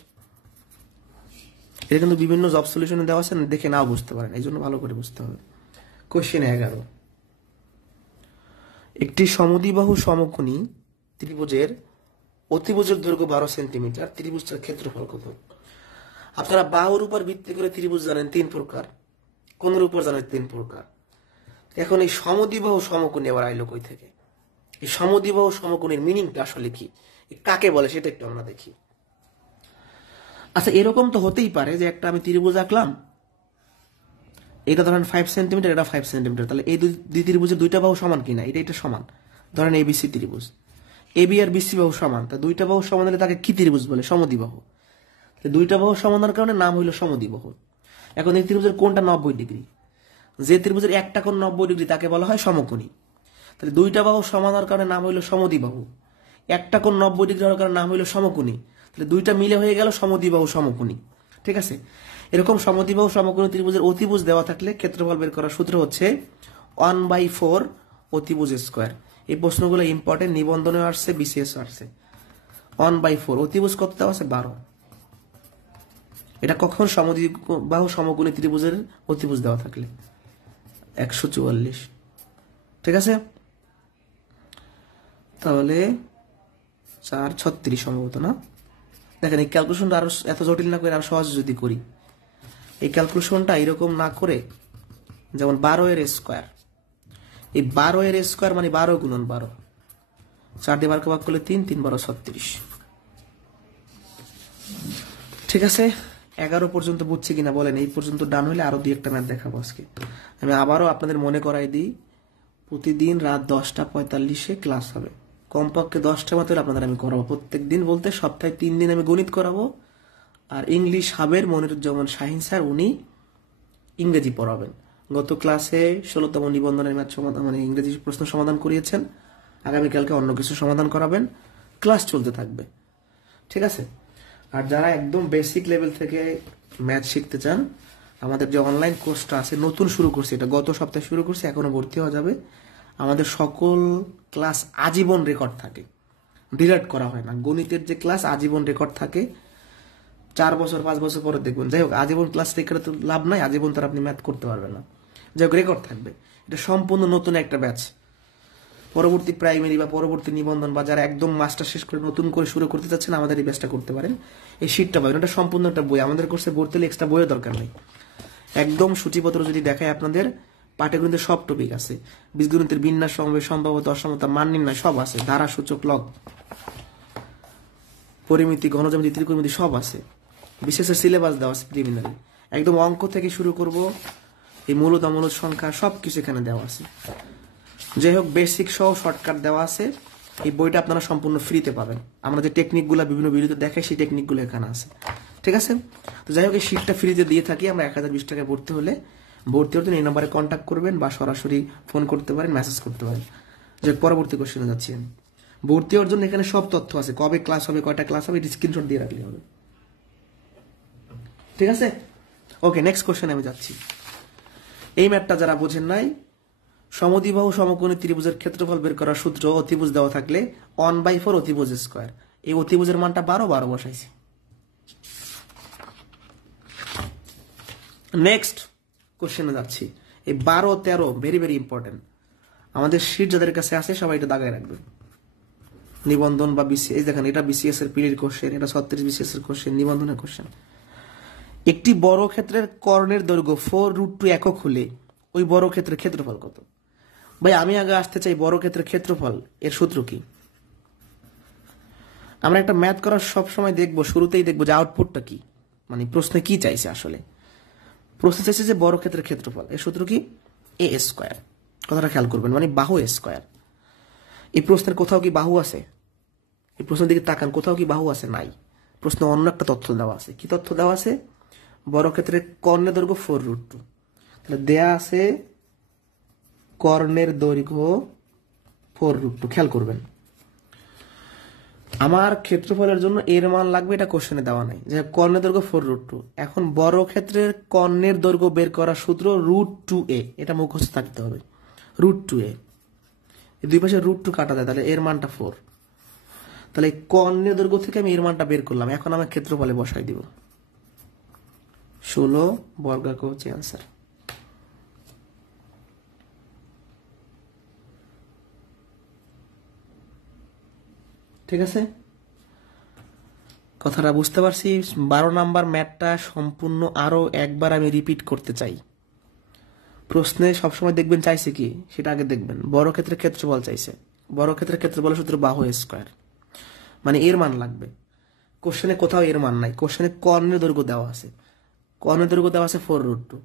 এটা কিন্তু বিভিন্ন জব সলিউশনে দেওয়া আছে, দেখে নাও বুঝতে পারেন, এই জন্য ভালো করে বুঝতে হবে। কোশ্চেন 11, একটি সমদ্বিবাহু সমকোণী ত্রিভুজের অতিভুজের দৈর্ঘ্য 12 সেন্টিমিটার, ত্রিভুজটার ক্ষেত্রফল কত? আপনারা বাহুর উপর ভিত্তি করে ত্রিভুজ জানেন 3 প্রকার, কোণের উপর জানেন 3 প্রকার। এখন এই সমদ্বিবাহু সমকোণী আবার আইলো কই থেকে? এই সমদ্বিবাহু সমকোণীর মিনিংটা আসলে কি, কাকে বলে, সেটা একটু আমরা দেখি। আচ্ছা, এরকম তো হতেই পারে যে একটা আমি ত্রিভুজ আঁকলাম, এটা ধরেন 5 সেন্টিমিটার, এটা 5 সেন্টিমিটার, তাহলে এই দুই ত্রিভুজের দুইটা বাহু সমান কিনা, এটা সমান। ধরেন এবিসি ত্রিভুজ, এবি আর বিসি বাহু সমান, তা দুইটা বাহু সমান হলে তাকে কি ত্রিভুজ বলে? সমদ্বিবাহু। দুইটা বাহু সমানের কারণে নাম হইল সমদ্বিবাহু। এখন এই ত্রিভুজের কোণটা 90 ডিগ্রি, যে ত্রিভুজের একটা কোণ 90 ডিগ্রি তাকে বলা হয় সমকোণী। তাহলে দুইটা বাহু সমান হওয়ার কারণে নাম হইল সমদ্বিবাহু, একটা কোণ 90 ডিগ্রি হওয়ার কারণে নাম হইল সমকোণী, তাহলে দুইটা মিলে হয়ে গেল সমদ্বিবাহু সমকোণী। ঠিক আছে? এরকম সমদ্বিবাহু সমকোণী ত্রিভুজের অতিভুজ দেওয়া থাকলে ক্ষেত্রফল বের করার সূত্র হচ্ছে 1/4 অতিভুজ স্কোয়ার। এই প্রশ্নগুলো ইম্পর্টেন্ট, নিবন্ধনে আসছে, বিসিএস আসছে। 1/4 অতিভুজ কত দেওয়া আছে? 12। এটা কখন? সমদ্বিবাহু সমকোণী ত্রিভুজের অতিভুজ দেওয়া থাকলে 144। ঠিক আছে? তাহলে 436 সম্ভবত, না? দেখেন এই ক্যালকুলেশনটা আরো এত জটিল না করে আরো সহজ যদি করি, এই ক্যালকুলেশনটা এরকম না করে, যেমন 12 এর স্কোয়ার, এই 12 এর স্কোয়ার মানে 12 গুণন 12, 4 দিয়ে 12 কে ভাগ করলে 3, 3 12 36। ঠিক আছে? 11 পর্যন্ত বুঝছে কিনা বলেন? এই পর্যন্ত ডান হলে আরো 2-1টা ম্যাথ দেখাবো আজকে। আমি আবারও আপনাদের মনে করাই দিই, প্রতিদিন রাত 10:45 ক্লাস হবে, কমপক্ষে 10টা মতো আপনাদের আমি করাবো প্রত্যেক দিন, বলতে সপ্তাহে 3 দিন আমি গণিত করাবো, আর ইংলিশ হাবের মনিরুজ্জামান শাহিন স্যার উনি ইংরেজি পড়াবেন। গত ক্লাসে 16তম নিবন্ধনের ম্যাথ সমাধান, মানে ইংরেজি প্রশ্ন সমাধান করিয়েছেন, আগামীকালকে অন্য কিছু সমাধান করাবেন, ক্লাস চলতে থাকবে। ঠিক আছে? আর যারা একদম বেসিক লেভেল থেকে ম্যাথ শিখতে চান, আমাদের যে অনলাইন কোর্সটা আছে নতুন শুরু করছি, এটা গত সপ্তাহে শুরু করছি, এখনো ভর্তি হওয়া যাবে। আমাদের সকল ক্লাস আজীবন রেকর্ড থাকে, ডিলিট করা হয় না। গণিতের যে ক্লাস আজীবন রেকর্ড থাকে, 4 বছর 5 বছর পরে দেখবেন। যাই হোক, আজীবন ক্লাস রেকর্ডে তো লাভ নাই, আজীবন তার আপনি ম্যাথ করতে পারবেন না। যাই হোক, রেকর্ড থাকবে। এটা সম্পূর্ণ নতুন একটা ব্যাচ। পরবর্তী প্রাইমারি বা পরবর্তী নিবন্ধন বা যারা একদম মাস্টার শেষ করে নতুন করে শুরু করতে চাচ্ছেন, আমাদের এই ব্যাচটা করতে পারেন। এই শীটটা পাবেন, এটা সম্পূর্ণ একটা বই। আমাদের কোর্সে ভর্তি হলে এক্সট্রা বইয়ের দরকার নেই। একদম সূচিপত্র যদি দেখায় আপনাদের, পাটিগণিতের সব টপিক আছে, বীজগণিতের বিন্যাস, সমবেত, সম্ভাব্যতা, অসমতা, মান নির্ণয় সব আছে, ধারা, সূচক, লগ, পরিমিতি, ঘনজ্যামিতি, ত্রিকোণমিতি সব আছে। বিশেষের সিলেবাস দেওয়া আছে প্রিলিমিনারি। একদম অঙ্ক থেকে শুরু করব, এই মূলদ অমূলদ সংখ্যা সবকিছু এখানে দেওয়া আছে। যাই হোক, বেসিক সহ শর্টকাট দেওয়া আছে। এই বইটা আপনারা সম্পূর্ণ ফ্রিতে পাবেন। আমরা যে টেকনিকগুলো বিভিন্ন ভিডিওতে দেখাই, সেই টেকনিকগুলো এখানে আছে। ঠিক আছে? তো যাই হোক, এই শীটটা ফ্রিতে দিয়ে থাকি আমরা। 1020 টাকায় ভর্তি হলে, ভর্তি হতে এই নাম্বারে কন্ট্যাক্ট করবেন বা সরাসরি ফোন করতে পারেন, মেসেজ করতে পারেন। যে পরবর্তী কোশ্চেনে যাচ্ছি আমি। ভর্তি হওয়ার জন্য এখানে সব তথ্য আছে, কবে ক্লাস হবে, কয়টা ক্লাস হবে, স্ক্রিনশট দিয়ে রাখলে হবে। ঠিক আছে? ওকে, নেক্সট কোশ্চেনে আমি যাচ্ছি। এই ম্যাথটা যারা বোঝেন নাই, সমদ্বিবাহু সমকোণী ত্রিভুজের ক্ষেত্রফল বের করার সূত্র, অতিভুজ দেওয়া থাকলে 1/4 অতিভুজ স্কোয়ার। এই অতিভুজের মানটা 12 বসাইছি। নেক্সট কোশ্চেনে যাচ্ছি। এই 12, 13 ভেরি ভেরি ইম্পর্টেন্ট। আমাদের শীট যাদের কাছে আছে সবাই এটা দাগায় রাখবে। নিবন্ধন বা বিসিএস, দেখেন এটা বিসিএস এর পিলির কোশ্চেন, এটা 36 বিসিএস এর কোশ্চেন, নিবন্ধনের কোশ্চেন। একটি বর্গক্ষেত্রের কর্ণের দৈর্ঘ্য 4√2 একক হলে ওই বর্গক্ষেত্রের ক্ষেত্রফল কত? ভাই আমি আগে আসতে চাই বর্গক্ষেত্রের ক্ষেত্রফল এর সূত্র কি। আমরা একটা ম্যাথ করার সব সময় দেখবো, শুরুতেই দেখবো যে আউটপুটটা কি, মানে প্রশ্নে কি চাইছে। আসলে প্রশ্ন চাইছে যে বর্গক্ষেত্রের ক্ষেত্রফল, এর সূত্র কি? এ স্কোয়ার। কথাটা খেয়াল করবেন, মানে বাহু স্কোয়ার। এই প্রশ্নের কোথাও কি বাহু আছে? এই প্রশ্নের দিকে তাকান, কোথাও কি বাহু আছে? নাই। প্রশ্ন অন্য একটা তথ্য দেওয়া আছে। কি তথ্য দেওয়া আছে? বর্গক্ষেত্রের কর্ণের দৈর্ঘ্য 4√2। তাহলে দেয়া আছে কর্ণের দৈর্ঘ্য 4√2। খেয়াল করবেন, আমার ক্ষেত্রফলের জন্য এর মান লাগবে, এটা কোশ্চেনে দেওয়া নাই। যে কর্ণের দৈর্ঘ্য 4√2। এখন বর্গক্ষেত্রের কর্ণের দৈর্ঘ্য বের করার সূত্র √2a, এটা মুখস্থ থাকতে হবে। √2a, এই দুই পাশে √2 কাটা যায়, তাহলে এর মানটা 4। তাহলে এই কর্ণের দৈর্ঘ্য থেকে আমি এর মানটা বের করলাম। এখন আমার ক্ষেত্রফলে বসাই দিব। 16 বর্গাকার হচ্ছে অ্যান্সার। ঠিক আছে? কথাটা বুঝতে পারছি। 12 নাম্বার ম্যাথটা সম্পূর্ণ আরো একবার আমি রিপিট করতে চাই। প্রশ্নে সবসময় দেখবেন চাইছে কি, সেটা আগে দেখবেন। বর্গক্ষেত্রের ক্ষেত্রফল চাইছে। বর্গক্ষেত্রের ক্ষেত্রফলের সূত্র বাহু স্কোয়ার, মানে এর মান লাগবে। কোশ্চেনে কোথাও এর মান নাই। কোশ্চেনে কর্ণের দৈর্ঘ্য দেওয়া আছে। কর্ণের দৈর্ঘ্য দেওয়া আছে 4√2।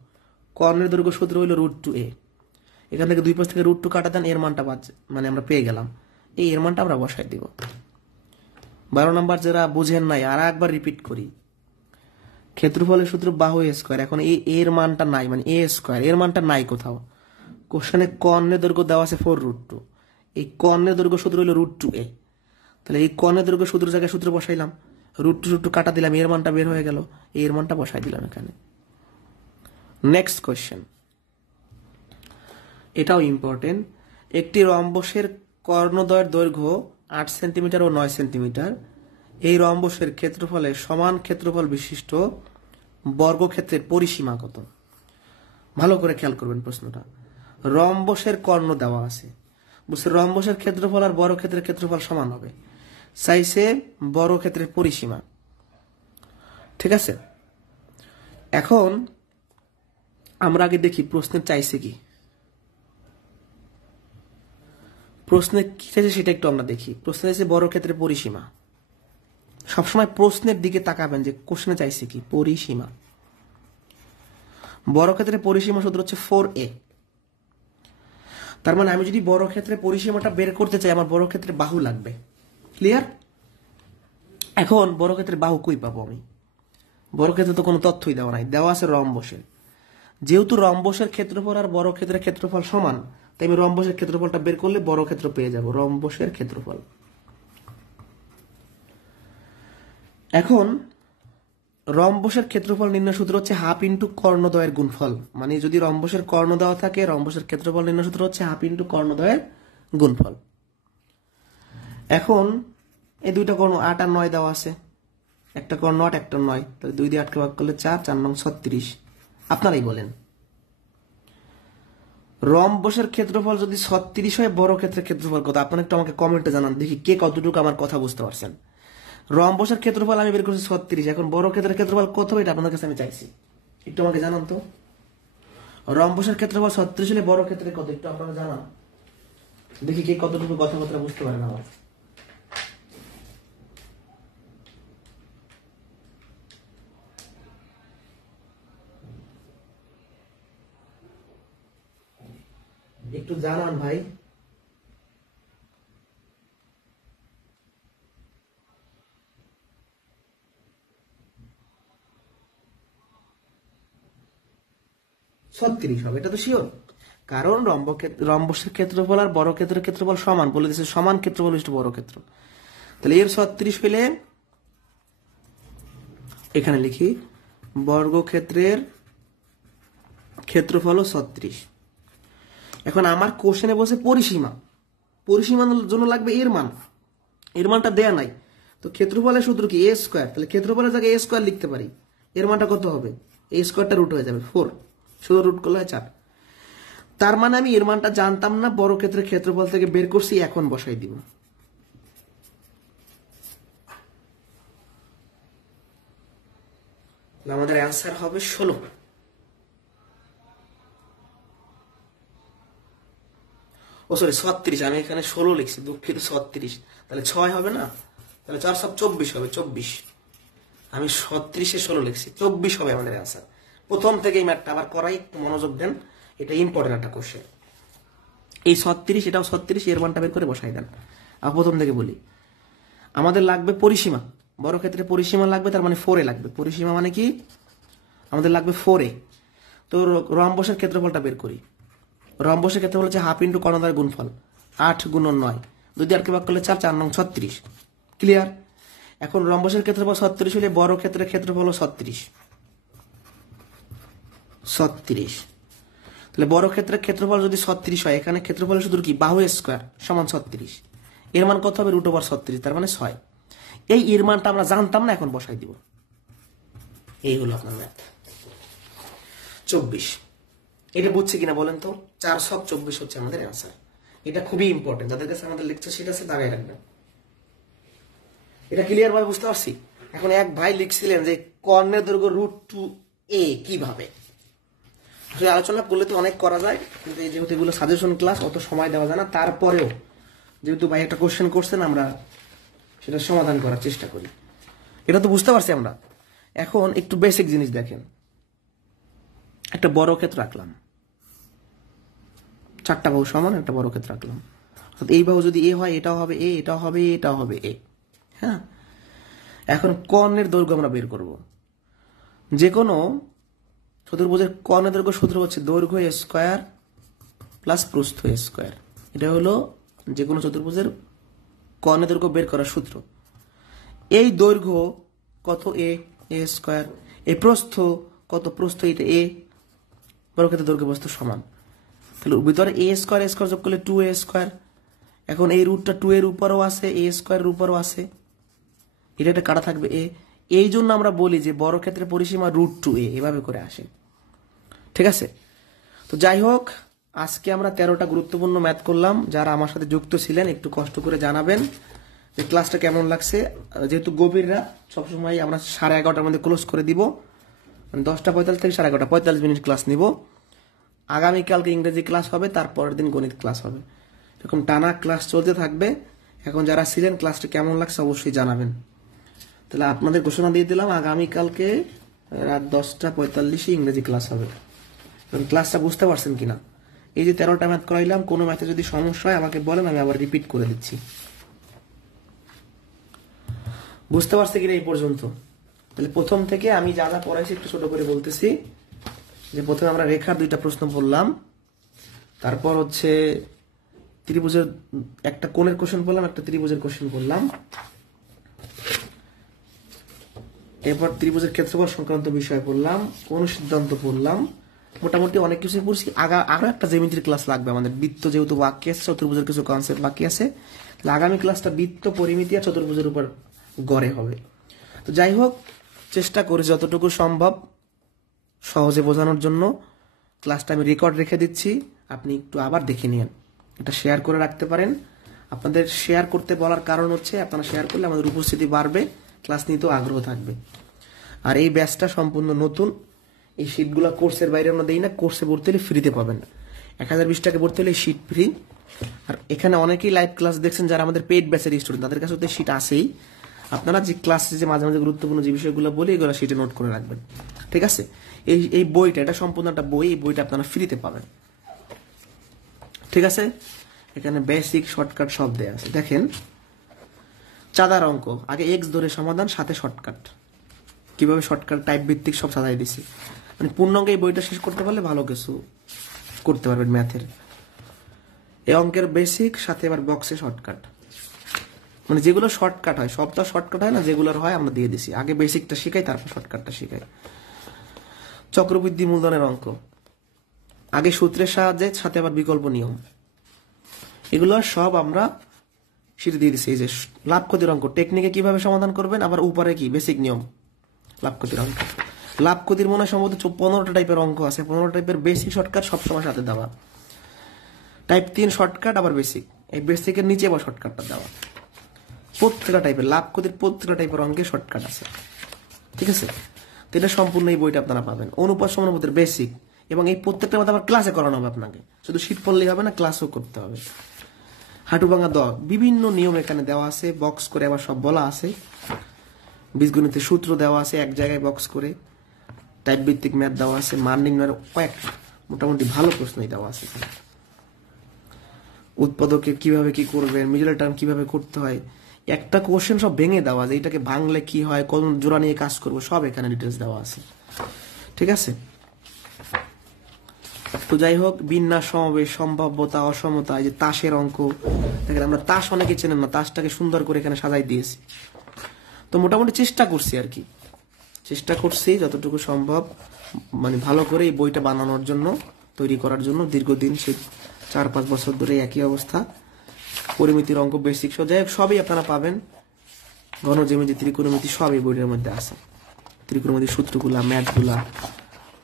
কর্ণের দৈর্ঘ্য সূত্র হইল √2a। এখান থেকে দুই পাশ থেকে √2 কাটা দেন, এর মানটা মানে আমরা পেয়ে গেলাম। এই এর মানটা আমরা বসাই দিব। 12 নাম্বার যারা বুঝেন নাই, আর একবার রিপিট করি। ক্ষেত্রফলের সূত্র বাহু স্কোয়ার। এখন এই এর মানটা নাই, মানে এ স্কোয়ার, এর মানটা নাই কোথাও। কোশ্চেনে কর্ণের দৈর্ঘ্য দেওয়া আছে 4√2। এই কর্ণের দৈর্ঘ্য সূত্র হইল √2a। তাহলে এই কর্ণের দৈর্ঘ্য সূত্র জায়গায় সূত্র বসাইলাম, √2 কাটা দিলাম, এর মানটা বের হয়ে গেল। এর মানটা বসাই দিলাম এখানে। নেক্সট কোয়েশ্চেন, এটাও ইম্পর্টেন্ট। একটি রম্বসের কর্ণদ্বয়ের দৈর্ঘ্য 8 সেন্টিমিটার ও 9 সেন্টিমিটার। এই রম্বসের ক্ষেত্রফলে সমান ক্ষেত্রফল বিশিষ্ট বর্গক্ষেত্রের পরিসীমা কত? ভালো করে খেয়াল করবেন প্রশ্নটা। রম্বসের কর্ণ দেওয়া আছে, বুঝছে রম্বসের ক্ষেত্রফল আর বর্গক্ষেত্রের ক্ষেত্রফল সমান হবে। চাইছে বর্গক্ষেত্রের পরিসীমা। ঠিক আছে? এখন আমরা আগে দেখি প্রশ্নের চাইছে কি। প্রশ্নে কি চাইছে সেটা একটু আমরা দেখি। প্রশ্নে চাইছে বর্গক্ষেত্রের পরিসীমা। সবসময় প্রশ্নের দিকে তাকাবেন যে কোশ্চেনে চাইছে কি, পরিসীমা। বর্গক্ষেত্রের পরিসীমা সূত্র হচ্ছে 4a। তার মানে আমি যদি বর্গক্ষেত্রের পরিসীমাটা বের করতে চাই, আমার বর্গক্ষেত্রের বাহু লাগবে। ক্লিয়ার? এখন বর্গক্ষেত্রের বাহু কই পাবো আমি? বর্গক্ষেত্রে তো কোনো তথ্যই দেওয়া নাই, দেওয়া আছে রম্বসের। যেহেতু রম্বসের ক্ষেত্রফল আর বর্গক্ষেত্রের ক্ষেত্রফল সমান, তাই আমি রম্বসের ক্ষেত্রফলটা বের করলে বর্গক্ষেত্র পেয়ে যাব। রম্বসের ক্ষেত্রফল। এখন রম্বসের ক্ষেত্রফল নির্ণয় সূত্র হচ্ছে হাফ ইন্টু কর্ণদ্বয়ের গুণফল, মানে যদি রম্বসের কর্ণ দেওয়া থাকে রম্বসের ক্ষেত্রফল নির্ণয় সূত্র হচ্ছে হাফ ইন্টু কর্ণদ্বয়ের গুণফল। এখন এই দুইটা কর্ণ 8 আর 9 দেওয়া আছে, একটা কর্ণ 8 একটা 9, তাহলে 2 দিয়ে 8কে ভাগ করলে 4, 4 9 36। আপনারাই বলেন রম্বসের ক্ষেত্রফল যদি 36 হয় বর্গক্ষেত্রের ক্ষেত্রফল কত? আপনারা একটু আমাকে কমেন্টে জানান দেখি কে কতটুকু আমার কথা বুঝতে পারছেন। রম্বসের ক্ষেত্রফল আমি বের করছি 36, এখন বর্গক্ষেত্রের ক্ষেত্রফল কত হবে এটা আপনাদের কাছে আমি চাইছি, একটু আমাকে জানান তো। রম্বসের ক্ষেত্রফল 36 হলে বর্গক্ষেত্রে কত একটু আপনারা জানান দেখি কে কতটুকু কথাবার্তা বুঝতে পারেন আমার। একটু জানান ভাই। ছত্রিশ হবে, এটা তো শিওর, কারণ রম্বসের ক্ষেত্রফল আর বর্গক্ষেত্রের ক্ষেত্রফল সমান বলে দিচ্ছে, সমান ক্ষেত্রফল ইষ্ট বর্গক্ষেত্র। তাহলে এর 36 হইলে এখানে লিখি বর্গক্ষেত্রের ক্ষেত্রফল 36। এখন আমার কোশ্চেনে বসে পরিসীমা, পরিসীমার জন্য লাগবে এর মান, এর মানটা দেয়া নাই। তো ক্ষেত্রফলের সূত্র কি a স্কয়ার, তাহলে ক্ষেত্রফলের জায়গায় a স্কয়ার লিখতে পারি, এর মানটা কত হবে? a স্কয়ারটা রুট হয়ে যাবে 4, শুধু রুট করলে হয় 4। তার মানে আমি এর মানটা জানতাম না, বর্গক্ষেত্রের ক্ষেত্রফল থেকে বের করছি, এখন বসাই দিব। আমাদের অ্যান্সার হবে 16। ও সরি 36, আমি এখানে 16 লিখছি, দুঃখিত 36, তাহলে 6 হবে না, তাহলে 4 সব 24 হবে, 24। আমি 36-এ 16 লিখছি, 24 হবে আমাদের অ্যান্সার। প্রথম থেকে এই ম্যাথটা আবার করাই, একটু মনোযোগ দেন, এটা ইম্পর্টেন্ট একটা কোশ্চেন। এই 36, এটাও 36, এর মানটা বের করে বসাই দেন। আর প্রথম থেকে বলি, আমাদের লাগবে পরিসীমা, বড় ক্ষেত্রে পরিসীমা লাগবে, তার মানে 4a লাগবে। পরিসীমা মানে কি? আমাদের লাগবে 4a। তো রম্বসের ক্ষেত্রফলটা বের করি। রম্বসের ক্ষেত্রফল হচ্ছে হাফ ইন্টু কর্ণদ্বয়ের গুণফল, 8 × 9, 2 দিয়ে 8কে ভাগ করলে 4, 4 9 36। ক্লিয়ার? এখন রম্বসের ক্ষেত্রফল 36 হলে বড় ক্ষেত্রের ক্ষেত্রফল 36। তাহলে বড় ক্ষেত্রের ক্ষেত্রফল যদি 36 হয়, এখানে ক্ষেত্রফলের সূত্র কি? বাহু স্কয়ার সমান 36। এর মান কত হবে? √36, তার মানে 6। এই এর মানটা আমরা জানতাম না, এখন বসাই দিব। এই হলো আপনার ম্যাথ 24। এটা বুঝছে কিনা বলেন তো? 4 সব 24 হচ্ছে আমাদের অ্যান্সার। এটা খুবই ইম্পর্টেন্ট, যাদের কাছে আমাদের লেকচার শিট আছে দাগায় রাখবেন। এটা ক্লিয়ার ভাবে বুঝতে পারছি? এখন এক ভাই লিখছিলেন যে কর্ণের দৈর্ঘ্য √2a কিভাবে, আলোচনা করলে তো অনেক করা যায়, কিন্তু এই যেহেতু এগুলো সাজেশন ক্লাস, অত সময় দেওয়া যায় না। তারপরেও যেহেতু ভাই একটা কোশ্চেন করছেন, আমরা সেটা সমাধান করার চেষ্টা করি। এটা তো বুঝতে পারছি আমরা। এখন একটু বেসিক জিনিস দেখেন, একটা বড় ক্ষেত্র রাখলাম, 4টা বাহু সমান একটা বড় ক্ষেত্র রাখলাম। এই বাহু যদি এ হয়, এটাও হবে এ, এটাও হবে এ, এটাও হবে এ। হ্যাঁ, এখন কর্ণের দৈর্ঘ্য আমরা বের করব। যে কোনো চতুর্ভুজের কর্ণের দৈর্ঘ্য সূত্র হচ্ছে দৈর্ঘ্য স্কয়ার প্লাস প্রস্থ স্কয়ার। এটা হলো যে কোনো চতুর্ভুজের কর্ণের দৈর্ঘ্য বের করার সূত্র। এই দৈর্ঘ্য কত? এ স্কয়ার। এই প্রস্থ কত? প্রস্থ এটা এ, বর্গক্ষেত্রের দৈর্ঘ্য প্রস্থ সমান। তাহলে ভিতরে এ স্কয়ার স্কয়ার যোগ করলে 2a স্কয়ার। এখন এই রুটটা 2 এর উপরেও আছে, এ স্কয়ারের উপরেও আছে, এটা একটা কাটা থাকবে এ। এই জন্য আমরা বলি যে বর্গক্ষেত্রের পরিসীমা √2a, এভাবে করে আসে। ঠিক আছে? তো যাই হোক, আজকে আমরা 13টা গুরুত্বপূর্ণ ম্যাথ করলাম। যারা আমার সাথে যুক্ত ছিলেন একটু কষ্ট করে জানাবেন যে ক্লাসটা কেমন লাগছে। যেহেতু গভীর রাত, সবসময় আমরা 11:30টার মধ্যে ক্লোজ করে দিব, 10:45 থেকে 11:30, 45 মিনিট ক্লাস নিব। আগামীকালকে ইংরেজি ক্লাস হবে, তারপরের দিন গণিত ক্লাস হবে, এরকম টানা ক্লাস চলতে থাকবে। এখন যারা ছিলেন ক্লাসটা কেমন লাগছে অবশ্যই জানাবেন। তাহলে আপনাদের ঘোষণা দিয়ে দিলাম, আগামীকালকে রাত 10:45 ইংরেজি ক্লাস হবে। ক্লাসটা বুঝতে পারছেন কিনা? এই যে 13টা ম্যাথ করাইলাম, কোনো ম্যাথে যদি সমস্যা হয় আমাকে বলেন, আমি আবার রিপিট করে দিচ্ছি। বুঝতে পারছে কিনা এই পর্যন্ত? তাহলে প্রথম থেকে আমি যা যা পড়াইছি একটু ছোট করে বলতেছি। যে প্রথমে আমরা রেখার 2টা প্রশ্ন বললাম, তারপর হচ্ছে ত্রিভুজের একটা কোণের কোশ্চেন বললাম, একটা ত্রিভুজের কোশ্চেন বললাম। এরপর ত্রিভুজের ক্ষেত্রফল সংক্রান্ত বিষয় পড়লাম, অনুসিদ্ধান্ত পড়লাম, মোটামুটি অনেক কিছুই পড়ছি। আরো একটা জ্যামিতির ক্লাস লাগবে আমাদের, বৃত্ত যেহেতু বাকি আছে, চতুর্ভুজের কিছু কনসেপ্ট বাকি আছে, তাহলে আগামী ক্লাসটা বৃত্ত, পরিমিতি আর চতুর্ভুজের উপর গড়ে হবে। তো যাই হোক, চেষ্টা করি যতটুকু সম্ভব সহজে বোঝানোর জন্য। ক্লাসটা আমি রেকর্ড রেখে দিচ্ছি, আপনি একটু আবার দেখে নিন, এটা শেয়ার করে রাখতে পারেন। আপনাদের শেয়ার করতে বলার কারণ হচ্ছে আপনারা শেয়ার করলে আমাদের উপস্থিতি বাড়বে, ক্লাস নিতেও আগ্রহ থাকবে। আর এই ব্যাচটা সম্পূর্ণ নতুন, এই শীটগুলো কোর্সের বাইরে আমরা দিই না, কোর্সে ভর্তি হলে ফ্রিতে পাবেন। 1020 টাকা ভর্তি হলে শীট ফ্রি। আর এখানে অনেকেই লাইভ ক্লাস দেখছেন যারা আমাদের পেইড ব্যাচের স্টুডেন্ট, তাদের কাছে তো শীট আসেই। আপনারা যে ক্লাসে যে মাঝে মাঝে গুরুত্বপূর্ণ যে বিষয়গুলো বলি এগুলো শীটে নোট করে রাখবেন, ঠিক আছে? এই বইটা, এটা সম্পূর্ণ একটা বই, এই বইটা আপনারা ফ্রিতে পাবেন, ঠিক আছে? এখানে বেসিক, শর্টকাট সব দেয়া আছে। দেখেন, চাঁদার অঙ্ক আগে এক্স ধরে সমাধান, সাথে শর্টকাট, কিভাবে শর্টকাট টাইপ ভিত্তিক সব সাজাই দিছি। মানে পূর্ণাঙ্গ এই বইটা শেষ করতে পারলে ভালো কিছু করতে পারবেন ম্যাথের। এই অঙ্কের বেসিক, সাথে এবার বক্সে শর্টকাট, মানে যেগুলো শর্টকাট হয়, সব তো শর্টকাট হয় না, যেগুলোর হয় আমরা দিয়ে দিছি। আগে বেসিকটা শিখাই, তারপর শর্টকাটটা শিখাই। চক্রবৃদ্ধি মূলধনের অঙ্ক আগে সূত্রের সাহায্যে, সাথে আবার বিকল্প নিয়ম, এগুলো সব আমরা সেটা দিয়ে দিছি। এই যে লাভ ক্ষতির অঙ্ক, টেকনিকে কিভাবে সমাধান করবেন, আবার উপরে কি বেসিক নিয়ম, লাভ ক্ষতির অঙ্ক। লাভ ক্ষতির মনে হয় সম্ভবত 15টা টাইপের অঙ্ক আছে, 15 টাইপের বেসিক, শর্টকাট সবসময় সাথে দেওয়া। টাইপ 3 শর্টকাট, আবার বেসিক, এই বেসিকের নিচে আবার শর্টকাটটা দেওয়া। প্রত্যেকটা টাইপের লাভ ক্ষতির প্রত্যেকটা টাইপের অঙ্কে শর্টকাট আছে, ঠিক আছে? তো এটা সম্পূর্ণ এই বইটা আপনারা পাবেন। অনুপাত সমানুপাতের বেসিক, এবং এই প্রত্যেকটা মধ্যে আবার ক্লাসে করানো হবে আপনাকে, শুধু শীট পড়লেই হবে না, ক্লাসও করতে হবে। হাঁটু ভাঙা দ, বিভিন্ন নিয়ম এখানে দেওয়া আছে, বক্স করে আবার সব বলা আছে। বীজগণিতের সূত্র দেওয়া আছে এক জায়গায় বক্স করে, টাইপ ভিত্তিক ম্যাথ দেওয়া আছে, মান নির্ণয়ের কয়েক মোটামুটি ভালো প্রশ্নই দেওয়া আছে। উৎপাদকে কিভাবে কি করবেন, মিডল টার্ম কিভাবে করতে হয়, একটা কোশ্চেন সব ভেঙে দেওয়া আছে, এইটাকে ভাঙলে কি হয়, কোন জোড়া নিয়ে কাজ করবো, সব এখানে ডিটেলস দেওয়া আছে, ঠিক আছে? তো যাই হোক, বিন্যাস, সমাবেশ, সম্ভাব্যতা, অসমতা, এই যে তাসের অঙ্ক, দেখেন আমরা তাস অনেকে চেনেন না, তাসটাকে সুন্দর করে এখানে সাজাই দিয়েছি। তো মোটামুটি চেষ্টা করছি আর কি, চেষ্টা করছি যতটুকু সম্ভব, মানে ভালো করে এই বইটা বানানোর জন্য, তৈরি করার জন্য। দীর্ঘদিন সে 4-5 বছর ধরে একই অবস্থা। পরিমিতির অঙ্ক, বেসিক, যাই হোক সবই আপনারা পাবেন। ঘনজ্যামিতি, ত্রিকোণমিতি সব এই বইটার মধ্যে আছে। ত্রিকোণমিতির সূত্রগুলা, ম্যাথগুলা,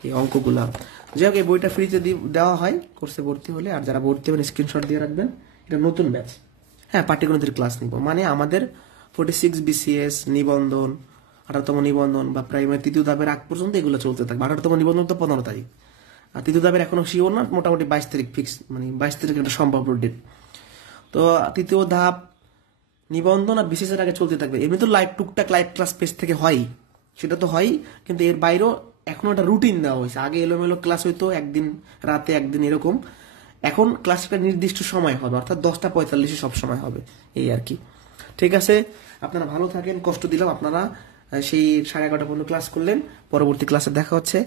এই অঙ্কগুলা, যাই হোক এই বইটা ফ্রিতে দেওয়া হয় কোর্সে ভর্তি হলে। আর যারা ভর্তি হবেন স্ক্রিনশট দিয়ে রাখবেন, এটা নতুন ব্যাচ। হ্যাঁ, পাটিগণিতের ক্লাস নিব, মানে আমাদের 46 BCS নিবন্ধন, 18তম নিবন্ধন বা প্রাইমারি 3য় ধাপের আগ পর্যন্ত এগুলো চলতে থাকবে। 18তম নিবন্ধন তো 15 তারিখ, আর 3য় ধাপের এখনো শিওর না, মোটামুটি 22 তারিখ ফিক্স, মানে 22 তারিখ একটা সম্ভাব্য ডেট। তো 3য় ধাপ নিবন্ধন আর বিশেষের আগে চলতে থাকবে। এমনি তো লাইভ, টুকটাক লাইভ ক্লাস পেজ থেকে হয়, সেটা তো হয়, কিন্তু এর বাইরেও এখনো একটা রুটিন দেওয়া হয়েছে। আগে এলোমেলো ক্লাস হইতো, একদিন রাতে একদিন এরকম, এখন ক্লাসটা নির্দিষ্ট সময় হবে, অর্থাৎ 10টা 45 সব সময় হবে, এই আর কি। ঠিক আছে, আপনারা ভালো থাকেন, কষ্ট দিলাম। আপনারা সেই 11:30 পর্যন্ত ক্লাস করলেন, পরবর্তী ক্লাসে দেখা হচ্ছে।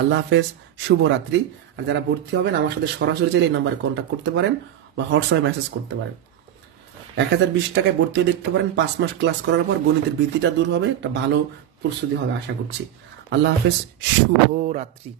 আল্লাহ হাফেজ, শুভরাত্রি। আর যারা ভর্তি হবেন আমার সাথে সরাসরি চাইলে এই নাম্বারে কন্ট্যাক্ট করতে পারেন বা হোয়াটসঅ্যাপে মেসেজ করতে পারেন। 1020 টাকায় ভর্তি হয়ে দেখতে পারেন। 5 মাস ক্লাস করার পর গণিতের ভীতিটা দূর হবে, একটা ভালো প্রস্তুতি হবে আশা করছি। আল্লাহ হাফেজ, শুভরাত্রি।